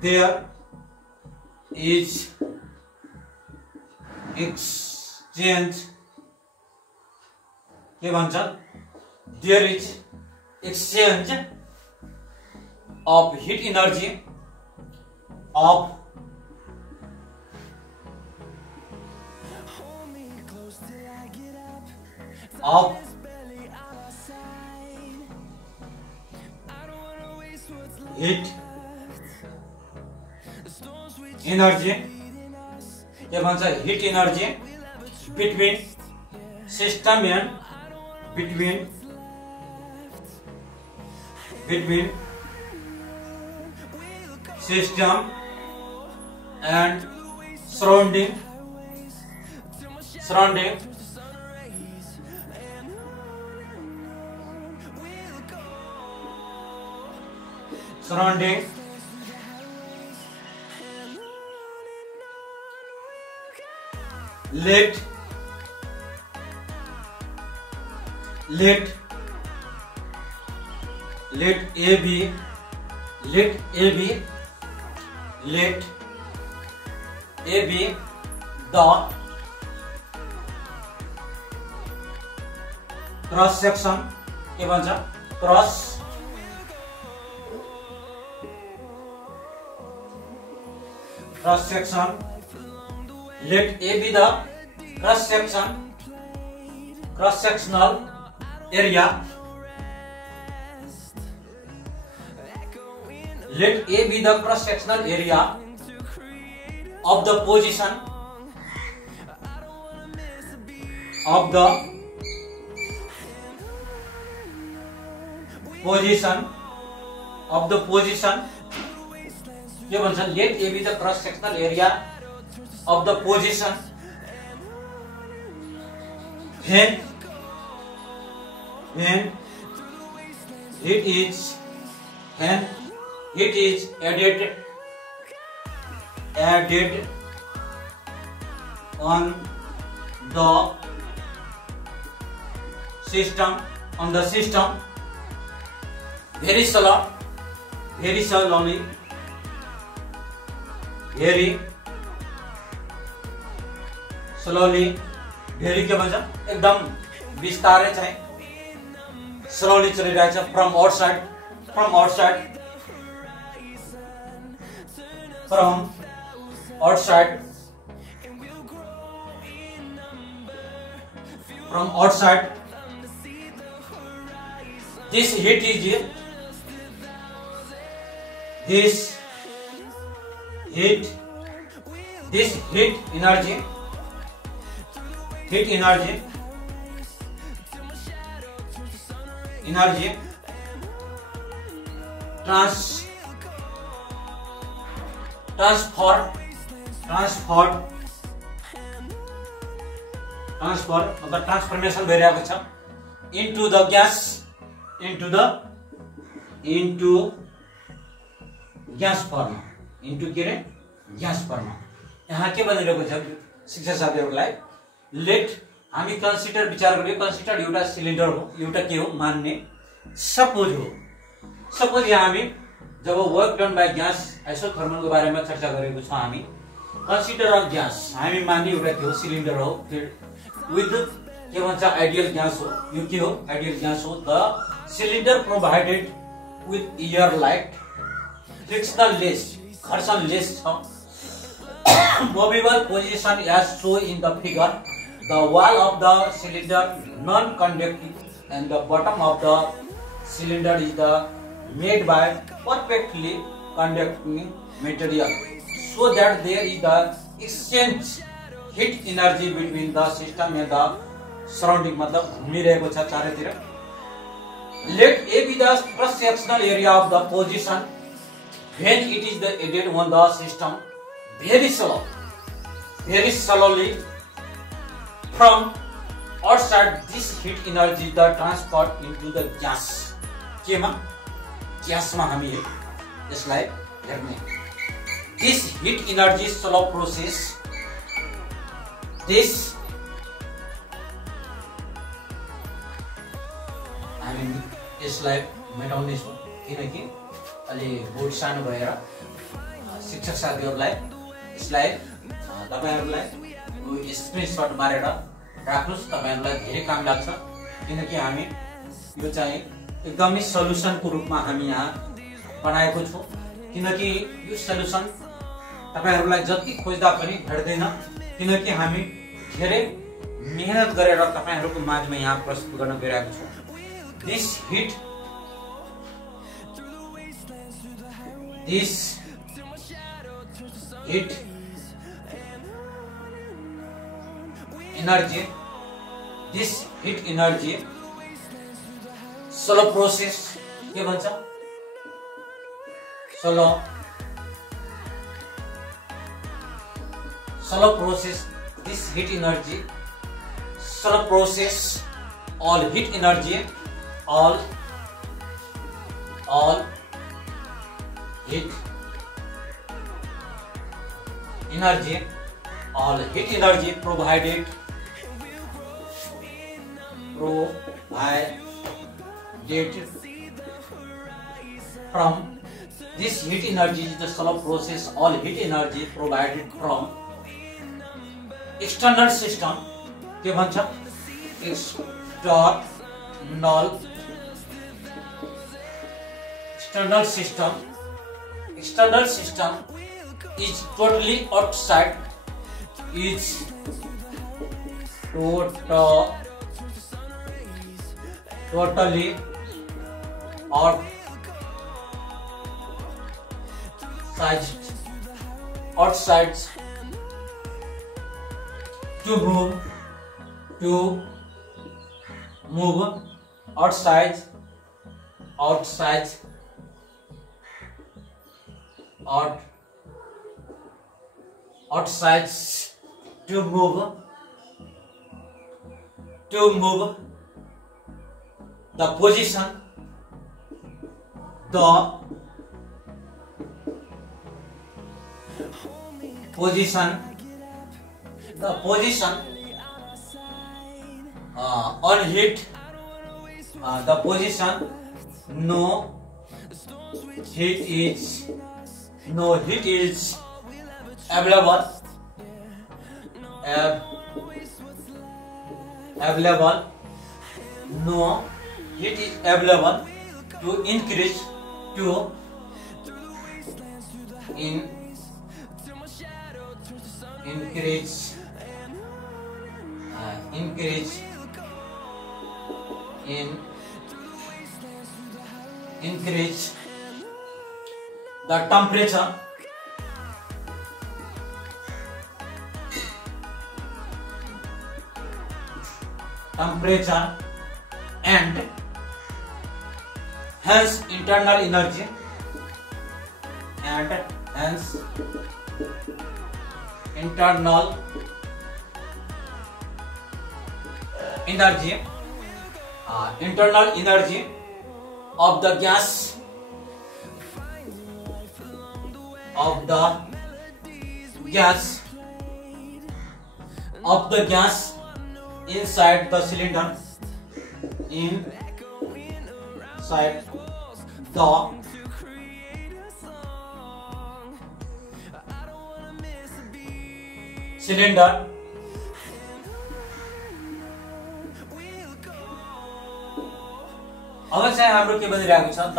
there is exchange के भन्छ there is exchange of heat energy of heat energy के भन्छ heat energy between system and between system and surrounding let A be the cross section के भन्छ cross section. Let A be the cross sectional area. Let A be the cross sectional area of the position of the के भन्छ let A be the cross sectional area of the position when it is added on the system very slowly very के भन्छ एकदम बिस्तारै चाहिँ slowly चलिरहेछ from outside this heat energy transfer मतलब transformation भइरहेको छ into gas form यहाँ के भनिरहेको छ शिक्षक साथीहरुलाई लेट हामी कन्सिडर विचार गरियो कन्सिडर एउटा सिलिन्डर हो एउटा के हो मान्ने सपोज यहाँ हामी जब work done by gas isothermal को बारेमा चर्चा गरेको छौं हामी कन्सिडर अफ ग्यास हामी मान्ने एउटा के हो सिलिन्डर हो विथ के भन्छ आइडियल ग्यास हो यो के हो आइडियल ग्यास हो the cylinder provided with air light frictional lace घर्षण लेस छ movable position as shown in the figure. The wall of the cylinder non-conductive and the bottom of the cylinder is made by perfectly conducting material, so that there is the exchange heat energy between the system and the surrounding. मतलब घुमिरहेको छ चारैतिर. Let A be the cross-sectional area of the position when it is added on the system. Very slowly from outside this heat energy the transport into the gas केमा ग्यासमा हामी यसलाई हेर्ने this heat energy slow process this हामी यसलाई मेटाउने छौं किनकि अलि बोर्ड सानो भएर शिक्षक साथीहरुलाई यसलाई तपाईहरुलाई स्क्रिनशट मारेर राख्नुस् तपाईहरुलाई धेरै काम लाग्छ किनकि हामी यो चाहिँ एकदमै सल्युसनको रूपमा हामी यहाँ बनाएको छौँ। किनकि यो सल्युसन तपाईहरुलाई जति खोज्दा पनि भेट्दैन, किनकि हामी धेरै मेहनत गरेर तपाईहरुको माझमा यहाँ प्रस्तुत गर्न गइरहेको छौँ। This heat energy slow process के भन्छ? slow process. This heat energy slow process all heat energy all heat energy provided from this heat energy is the slow process all heat energy provided from external system के भन्छ? external system is totally outside totally outside to move outside to move the position on heat the position no heat is available no heat is available to increase the temperature and hence internal energy internal energy of the gas inside the cylinder अब चाहिँ हाम्रो के भनिरहेको छ त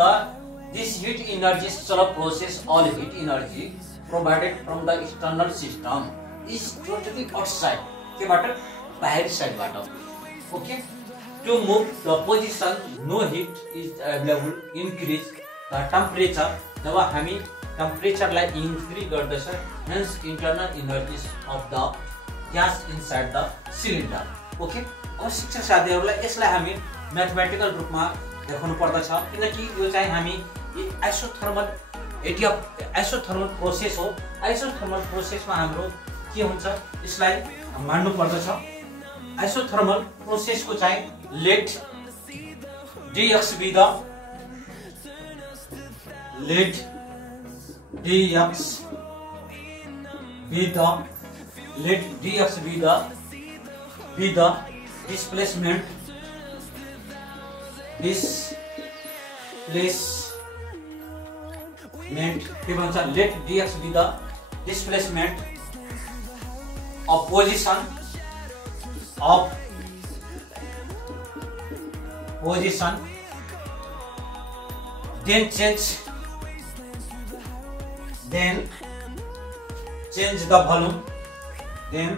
this heat energy slow process all heat energy provided from the external system is totally outside केबाट बाहिर साइडबाट okay to move the position no heat is available increase the temperature जब हामी टेम्परेचरलाई इन्क्रिज गर्दछ hence internal energies of the gas inside the cylinder okay अब शिक्षक साथीहरुलाई यसलाई हामी mathematical रूपमा देखाउनु पर्दछ किनकि यो चाहिँ हामी आइसोथर्मल प्रोसेस हो आइसोथर्मल प्रोसेसमा हाम्रो के हुन्छ यसलाई मान्नु पर्दछ आइसोथर्मल प्रोसेसको चाहिँ let dx be the displacement के भन्छ let dx be the displacement of position of position, then change the volume, then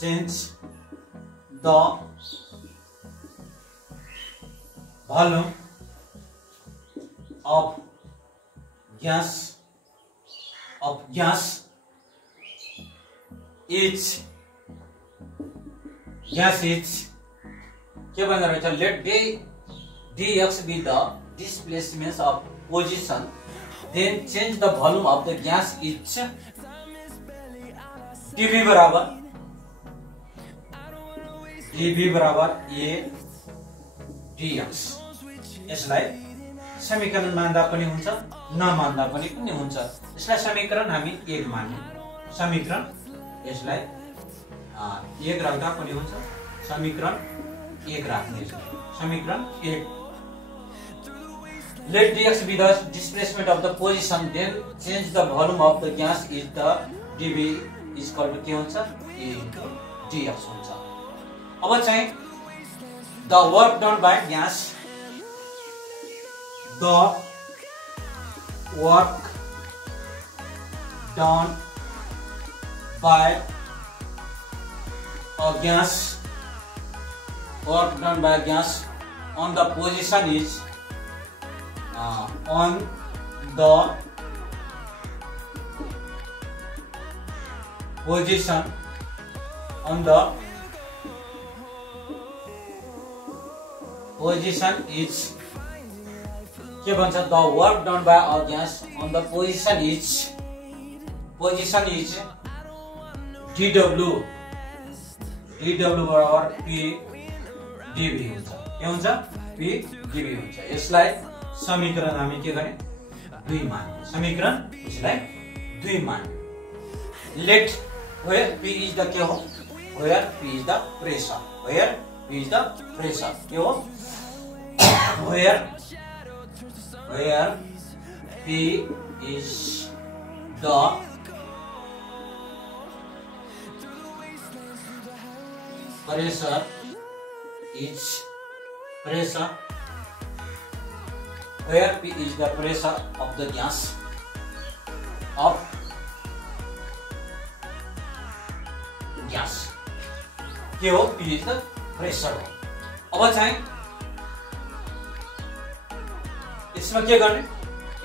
change the volume of gas is के भन्न रहेछ, let dx be the displacement of position, then change the volume of the gas is dv बराबर a dx। यसलाई समीकरण मान्दा पनि हुन्छ, नमान्दा पनि हुन्छ। यसलाई समीकरण हामी 1 मान्ने, समीकरण यसलाई 1 राख्दा पनि हुन्छ, समीकरण 1 राख्ने, समीकरण 1। Let dx be the displacement of the position, then change the volume of the gas is the dv is equal to के हुन्छ, a into dx हुन्छ। अब चाहिँ the work done by gas, the work done by a gas on the position is on the position is के भन्छ, the work done by a gas on the position is dw बराबर p dv हुन्छ। के हुन्छ, p dv हुन्छ। यसलाई समीकरण हामी के गर्ने, 2 मान्ने, समीकरण यसलाई 2 मान्ने। Let where p is the के हो, where p is the pressure, where p is the pressure के हो, where p is the pressure where p is the pressure of the gas के हो, p is the pressure हो। अब चाहिँ इसमें के गर्ने,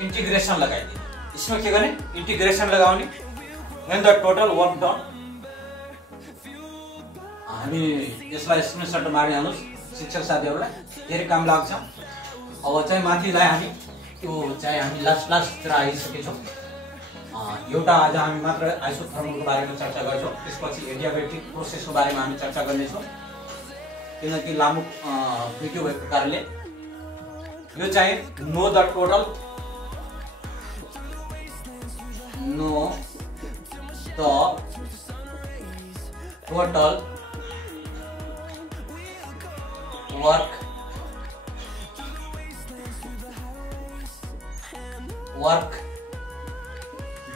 इंटीग्रेशन लगाइदिने, इसमें के गर्ने, इंटीग्रेशन लगाउने, when the total work done, हामी यसलाई स्क्रिनशट मारिहाल्नुस् शिक्षक साथीहरुलाई, धेरै काम लाग्छ। अब चाहिँ माथिलाई हामी त्यो चाहिँ हामी लास्ट आइसकेछौँ। एउटा आज हामी मात्र आइसोथर्मलको बारेमा चर्चा गर्छौँ, त्यसपछि एडियाबेटिक प्रोसेसको बारेमा हामी चर्चा गर्नेछौँ, किनकि लामो भिडियो भएको कारणले। यो चाहिँ know the total work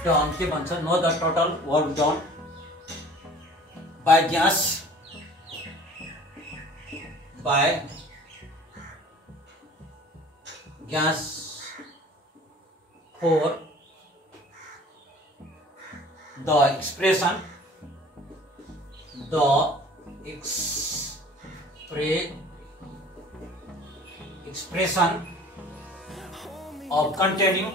done के भन्छ, know the total work done by gas for the expression of containing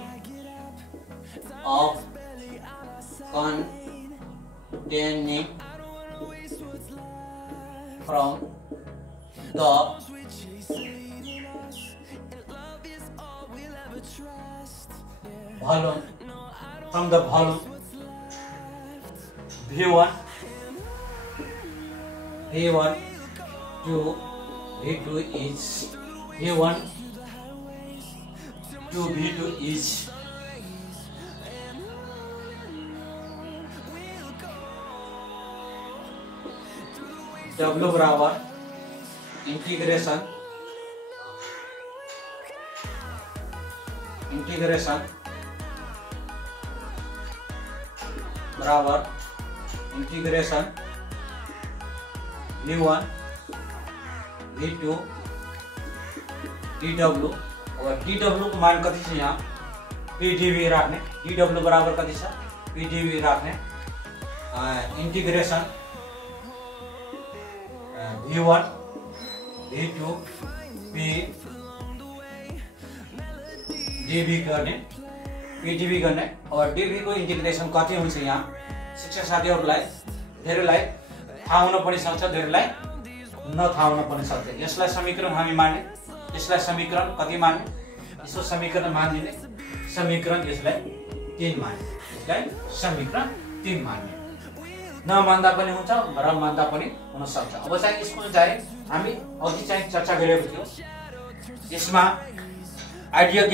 from the volume V1 to V2 is V1 to V2 is W बराबर इंटीग्रेशन बराबर integration V1 V2 dW और dW को मान कति छ यहाँ pdv राख्ने dW बराबर कति छ pdv राख्ने integration V1 V2 p dv गर्ने pdv गर्ने और dv को इंटीग्रेशन कति हुन्छ यहाँ शिक्षक साथीहरुलाई धेरैलाई थाहा हुन पनि सक्छ धेरैलाई नथाहा हुन पनि सक्छ। यसलाई समीकरण हामी मान्ने यसलाई समीकरण कति मान्ने यसको समीकरण मान्दिने समीकरण यसलाई 3 मान्ने यसलाई समीकरण 3 मान्ने नमान्दा पनि हुन्छ र मान्दा पनि हुन सक्छ। अब चाहिँ यसको चाहिँ हामी अघि चाहिँ चर्चा गरेको थियो यसमा आइडियल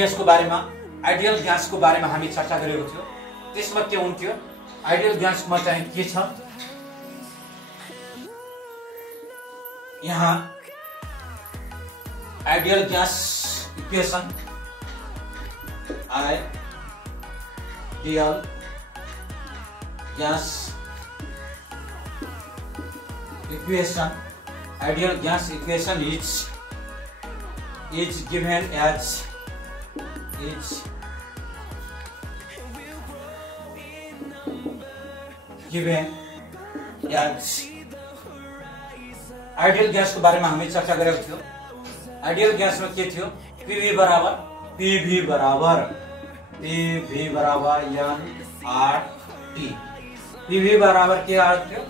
ग्यासको बारेमा हामी चर्चा गरेको थियो। त्यसमा के हुन्थ्यो आइडियल ग्यासमा चाहिँ के छ यहाँ ideal gas equation ideal gas equation is given as ideal gas को बारे में हमें चर्चा गरेको थियो। आइडियल ग्यास में के थियो PV बराबर nRT PV बराबर के आयो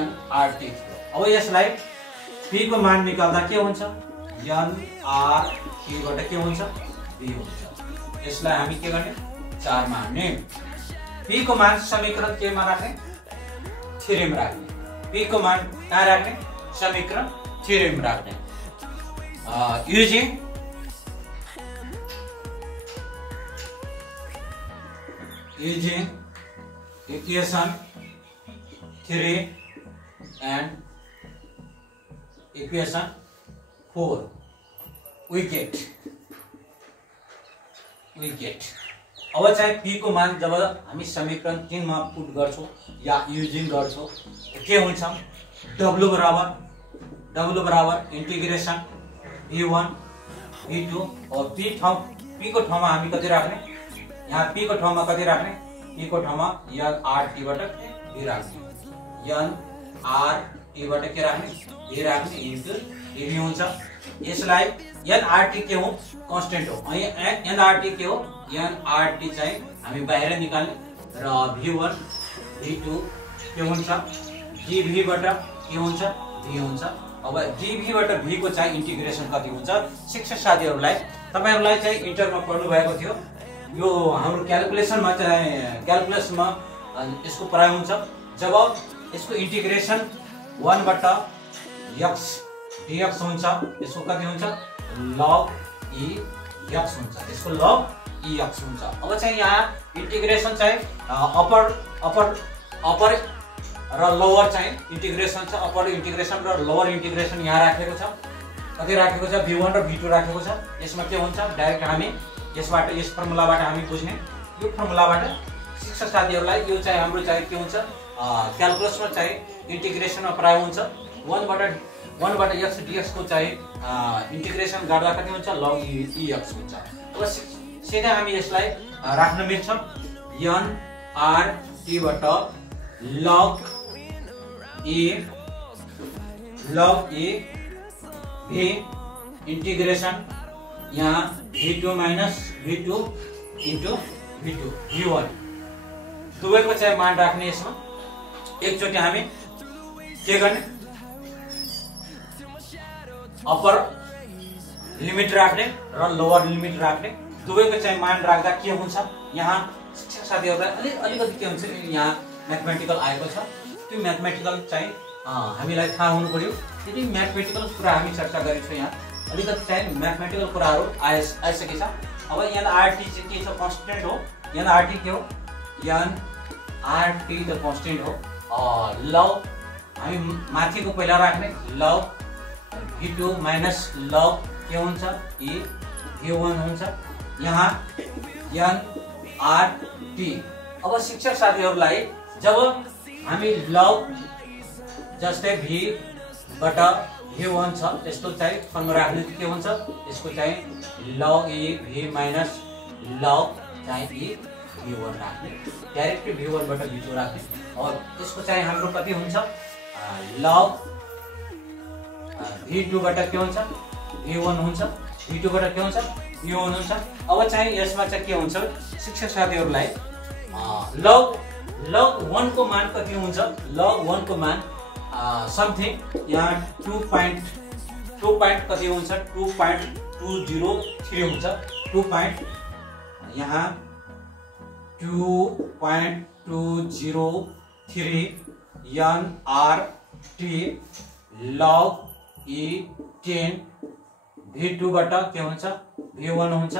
nRT। अब यसलाई P को मान निकाल्दा के हुन्छ nRT बाट के हुन्छ V हुन्छ। यसलाई हामी के गर्ने 4 मान्ने P को मान समीकरण के मा राख्ने 3 मा राख्ने P को मान कहाँ राख्ने समीकरण 3 मा राख्ने using equation 3 and equation 4 we get अब चाहिँ P को मान जब हामी समीकरण 3 मा पुट गर्छौं या युजिङ गर्छौं के हुन्छ W बराबर इंटीग्रेशन V1 V2 और P को ठाउँमा हामी कति राख्ने यहाँ P को ठाउँमा कति राख्ने P को ठाउँमा nRT बाट V राख्ने nRT बाट के राख्ने V राख्ने इन्टु dV हुन्छ। यसलाई nRT के हो कांस्टेंट हो nRT के हो nRT चाहिँ हामी बाहिर निकाल्ने र V1 V2 के हुन्छ dV बाट के हुन्छ V हुन्छ। अब dV बाट V को चाहिँ इंटीग्रेशन कति हुन्छ शिक्षक साथीहरुलाई तपाईहरुलाई चाहिँ इन्टरमा पढ्नु भएको थियो यो हाम्रो क्याल्कुलेसनमा यसको प्रयोग हुन्छ जब यसको इंटीग्रेशन 1 बाट x dx हुन्छ यसको कति हुन्छ log e x हुन्छ यसको log e x हुन्छ। अब चाहिँ यहाँ इंटीग्रेशन चाहिँ अपर र लोअर चाहिँ इंटीग्रेशन छ अपर इंटीग्रेशन र लोअर इंटीग्रेशन यहाँ राखेको छ कति राखेको छ V1 र V2 राखेको छ। यसमा के हुन्छ डाइरेक्ट हामी यसबाट यस फर्मुलाबाट हामी बुझ्ने यो फर्मुलाबाट शिक्षक साथीहरुलाई यो चाहिँ हाम्रो चाहिँ के हुन्छ क्याल्कुलसमा चाहिँ इंटीग्रेसनमा प्रयोग हुन्छ 1 बाट x dx को चाहिँ इंटीग्रेशन गर्दा कति हुन्छ log e x हुन्छ। अब सिधै हामी यसलाई राख्न मिल्छ nRT बाट log e v इंटीग्रेशन यहाँ V2 minus V2 into V2 V1 दुवैको चाहिँ मान राख्ने यसमा एकचोटी हामी के गर्ने अपर लिमिट राख्ने र लोअर लिमिट राख्ने दुवैको चाहिँ मान राख्दा के हुन्छ यहाँ शिक्षक साथीहरुलाई अलिकति के हुन्छ यहाँ म्याथमेटिकल आएको छ त्यो म्याथमेटिकल चाहिँ हामीलाई थाहा हुनु पर्यो। यदि म्याथमेटिकल कुरा हामी चर्चा गरेको छौं यहाँ अलिकति चाहिँ म्याथमेटिकल कुराहरु आइसकेछ। अब nRT चाहिँ के छ कांस्टेंट हो nRT के हो nRT द कांस्टेंट हो log हामी माथिको पहिला राख्ने log V2 माइनस log के हुन्छ e V1 हुन्छ यहाँ nRT। अब शिक्षक साथीहरुलाई जब हामी log जस्तै V बाट v1 छ, यस्तो चाहिँ फर्मुला राख्ने के हुन्छ, यसको चाहिँ log e v minus log चाहिँ e v1 राख्ने, डाइरेक्टली v1 बाट v2 राख्ने। और यसको चाहिँ हाम्रो कति हुन्छ, log v2 बाट के हुन्छ, v1 हुन्छ, v2 बाट के हुन्छ, v1 हुन्छ। अब चाहिँ यसमा चाहिँ के हुन्छ, शिक्षक साथीहरुलाई log 1 को मान कति हुन्छ, log 1 को मान समथिङ यहाँ 2 पॉइंट कति हुन्छ, 2.203 हुन्छ, 2.203 nRT log e10 v2 बाट के हुन्छ, v1 हुन्छ।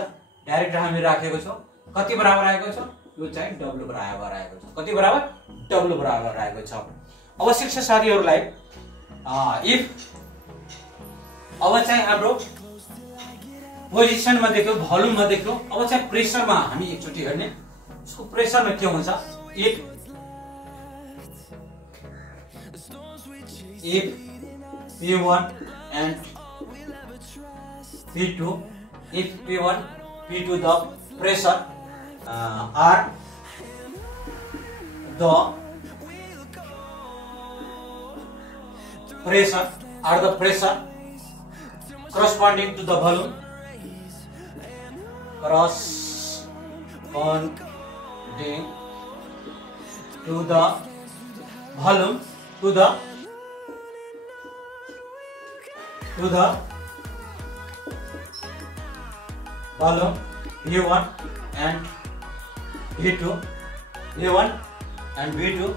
डाइरेक्ट हामी राखेको छौं, कति बराबर आएको छ, यो चाहिँ w बराबर आएको छ, कति बराबर, w बराबर आएको छ। अब शिक्षक साथीहरुलाई इफ अब चाहिँ हाम्रो पोजिसनमा देख्यो, भोल्युममा देख्यो, अब चाहिँ प्रेसरमा हामी एकचोटी हेर्ने। यसको प्रेसरमा के हुन्छ, if P1 and P2, if P1 P2 the pressure are the pressure corresponding to the volume, V1 and V2,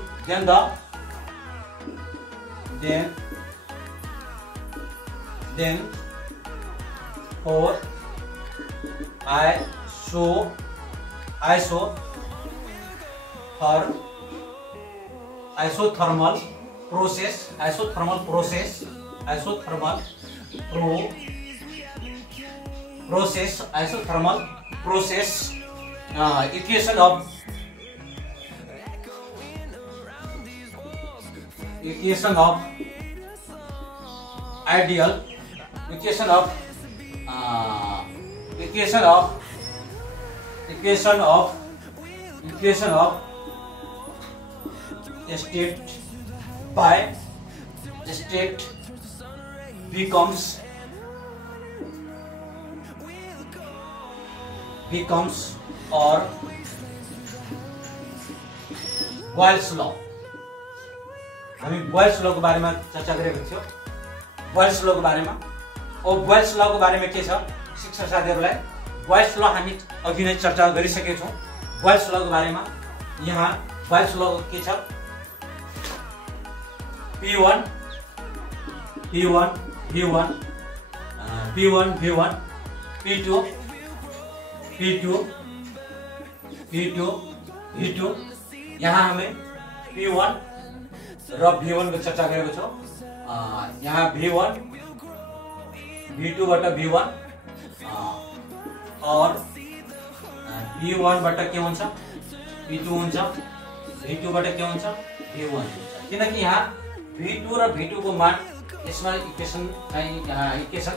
then for isothermal process, equation of ideal state by state becomes or Boyle's law। हामी Boyle's law को बारेमा चर्चा गरेको थियौ, Boyle's law को बारेमा। और Boyle's law को बारेमा के छ, शिक्षक साथीहरुलाई बोयल्स लॉ हामी अघि नै चर्चा गरिसकेका छौं। बोयल्स लॉ को बारेमा यहाँ बोयल्स लॉ के छ, P1 V1 P2 यहाँ हमें P1 र V1 को चर्चा गरेको छौं। यहाँ V1 V2 बाट V1 और V1 बाट के हुन्छ, V2 हुन्छ, V2 बाट के हुन्छ, V1 हुन्छ। किनकि यहाँ V2 र V2 को मान यसमा इक्वेसन चाहिँ यहाँ इक्वेसन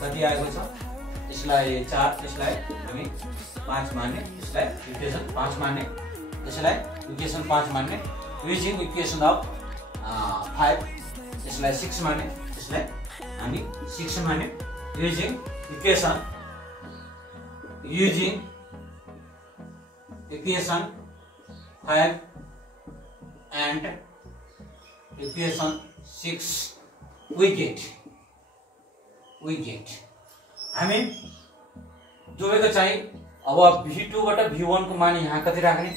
कति आएको छ, यसलाई 4, यसलाई हामी 5 मान्ने, यसलाई इक्वेसन 5 मान्ने, यसलाई इक्वेसन 5 मान्ने, using equation of 5, यसलाई 6 मान्ने, यसलाई हामी 6 मान्ने, using equation 5 and equation 6 we get हामी दुवैको चाहिँ अब V2 बाट V1 को मान यहाँ कति राख्ने,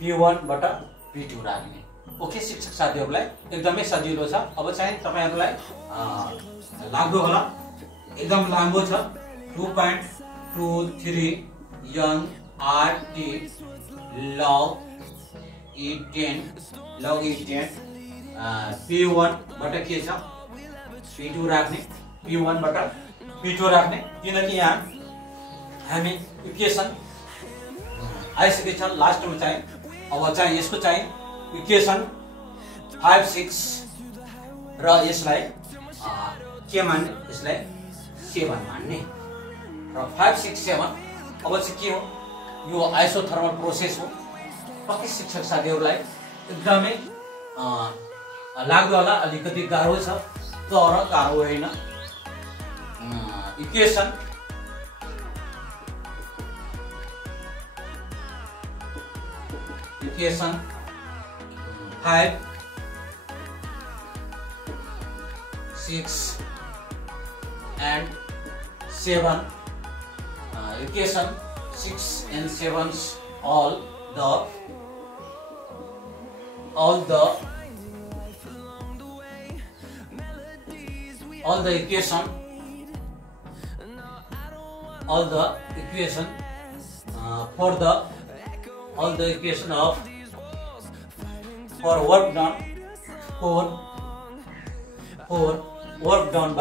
P1 बाट P2 राख्ने। ओके शिक्षक साथीहरुलाई एकदमै सजिलो छ। अब चाहिँ तपाईहरुलाई लाग्दो होला, एकदम लामो छ, 2.23 nRT log e10 P1 बाट के छ, P2 राख्ने, P1 बाट P2 राख्ने। किनकि यहाँ हामी इक्वेसन आइसकेछ लास्टमा चाहिँ। अब चाहिँ यसको चाहिँ इक्वेसन 5, 6 र यसलाई के मान्ने, यसलाई 7 मान्ने र 5, 6, 7 अब चाहिँ के हो, यो आइसोथर्मल प्रोसेस हो। कति शिक्षक साथीहरूलाई एकदमै लाग्दो होला, अलिकति गाह्रो छ, तर गाह्रो होइन। Equation equation 5, 6 and 7 equation 6 and 7 all the equation for work done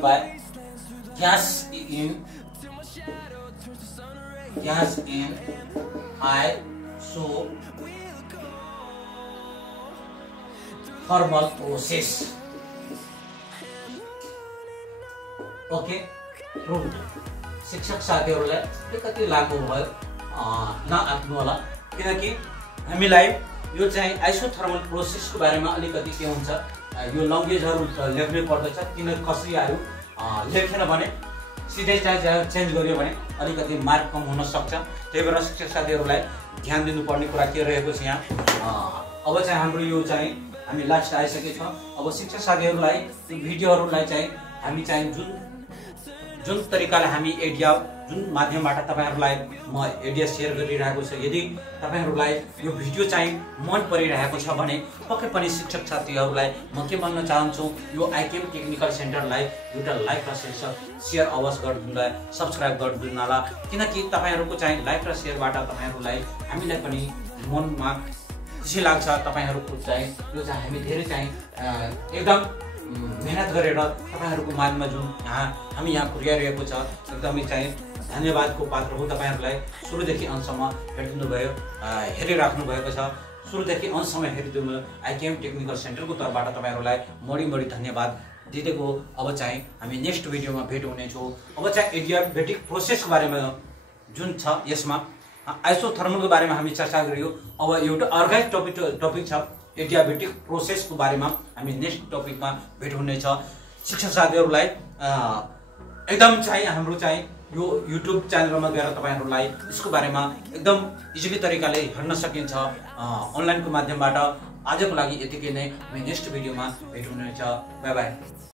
by gas in isothermal process. Okay, शिक्षक साथीहरूलाई कति लाग्नु भयो नआत्नु होला, किनकि हामीलाई यो चाहिँ आइसोथर्मल प्रोसेसको बारेमा अलिकति के हुन्छ, यो लङ्गेजहरू लेख्नै पर्दछ। किन कसरी आयो लेखेन भने सिधै चाहिँ चेन्ज गर्यो भने अलिकति मार्क कम हुन सक्छ। त्यही भएर शिक्षक साथीहरूलाई ध्यान दिनुपर्ने कुरा के रहेको छ यहाँ। अब चाहिँ हाम्रो यो चाहिँ हामी लास्ट आइसकेको छौँ। अब शिक्षक साथीहरूलाई भिडियोहरूलाई चाहिँ हामी चाहिँ जुन तरिकाले हामी एडिया जुन माध्यमबाट तपाईहरुलाई म एडिया शेयर गरिरहेको छु, यदि तपाईहरुलाई यो भिडियो चाहिँ मन परिरहेको छ भने पक्कै पनि शिक्षक साथीहरुलाई म के भन्न चाहन्छु, यो आइकेएम टेक्निकल सेन्टरलाई एउटा लाइक र शेयर अवश्य गरिदिनु, सब्स्क्राइब गरिदिनु होला, किनकि तपाईहरुको चाहिँ लाइक र शेयरबाट तपाईहरुलाई हामीलाई पनि मनमा खुसी लाग्छ। तपाईहरुको चाहिँ यो चाहिँ हामी धेरै चाहिँ एकदम मेहनत गरेर तपाईहरुको माझमा जुन हामी यहाँ पुर्याइरहेको छ, एकदमै चाहिँ धन्यवादको पात्र हो। तपाईहरुलाई सुरुदेखि अन्तसम्म हेरिदिनु भयो, हेरिराख्नु भएको छ, सुरुदेखि अन्तसम्म हेरिदिनु आइकेएम टेक्निकल सेन्टरको तर्फबाट तपाईहरुलाई बढी धन्यवाद दिएको। अब चाहिँ हामी नेक्स्ट भिडियोमा भेट हुनेछौँ। अब चाहिँ एडियाबेटिक प्रोसेसको बारेमा जुन छ, यसमा आइसोथर्मलको बारेमा हामी चर्चा गरियो। अब एउटा अर्गेनाइज टपिक छ एडियाबेटिक प्रोसेसको बारेमा हामी नेक्स्ट टपिकमा भेट हुनेछ। शिक्षक साथीहरुलाई एकदम चाहिँ हाम्रो चाहिँ यो युट्युब च्यानलमा गएर तपाईहरुलाई यसको बारेमा एकदम इजिली तरिकाले हेर्न सकिन्छ अनलाइनको माध्यमबाट। आजको लागि यतिकै नै, हामी नेक्स्ट भिडियोमा भेट हुनेछ। Bye bye.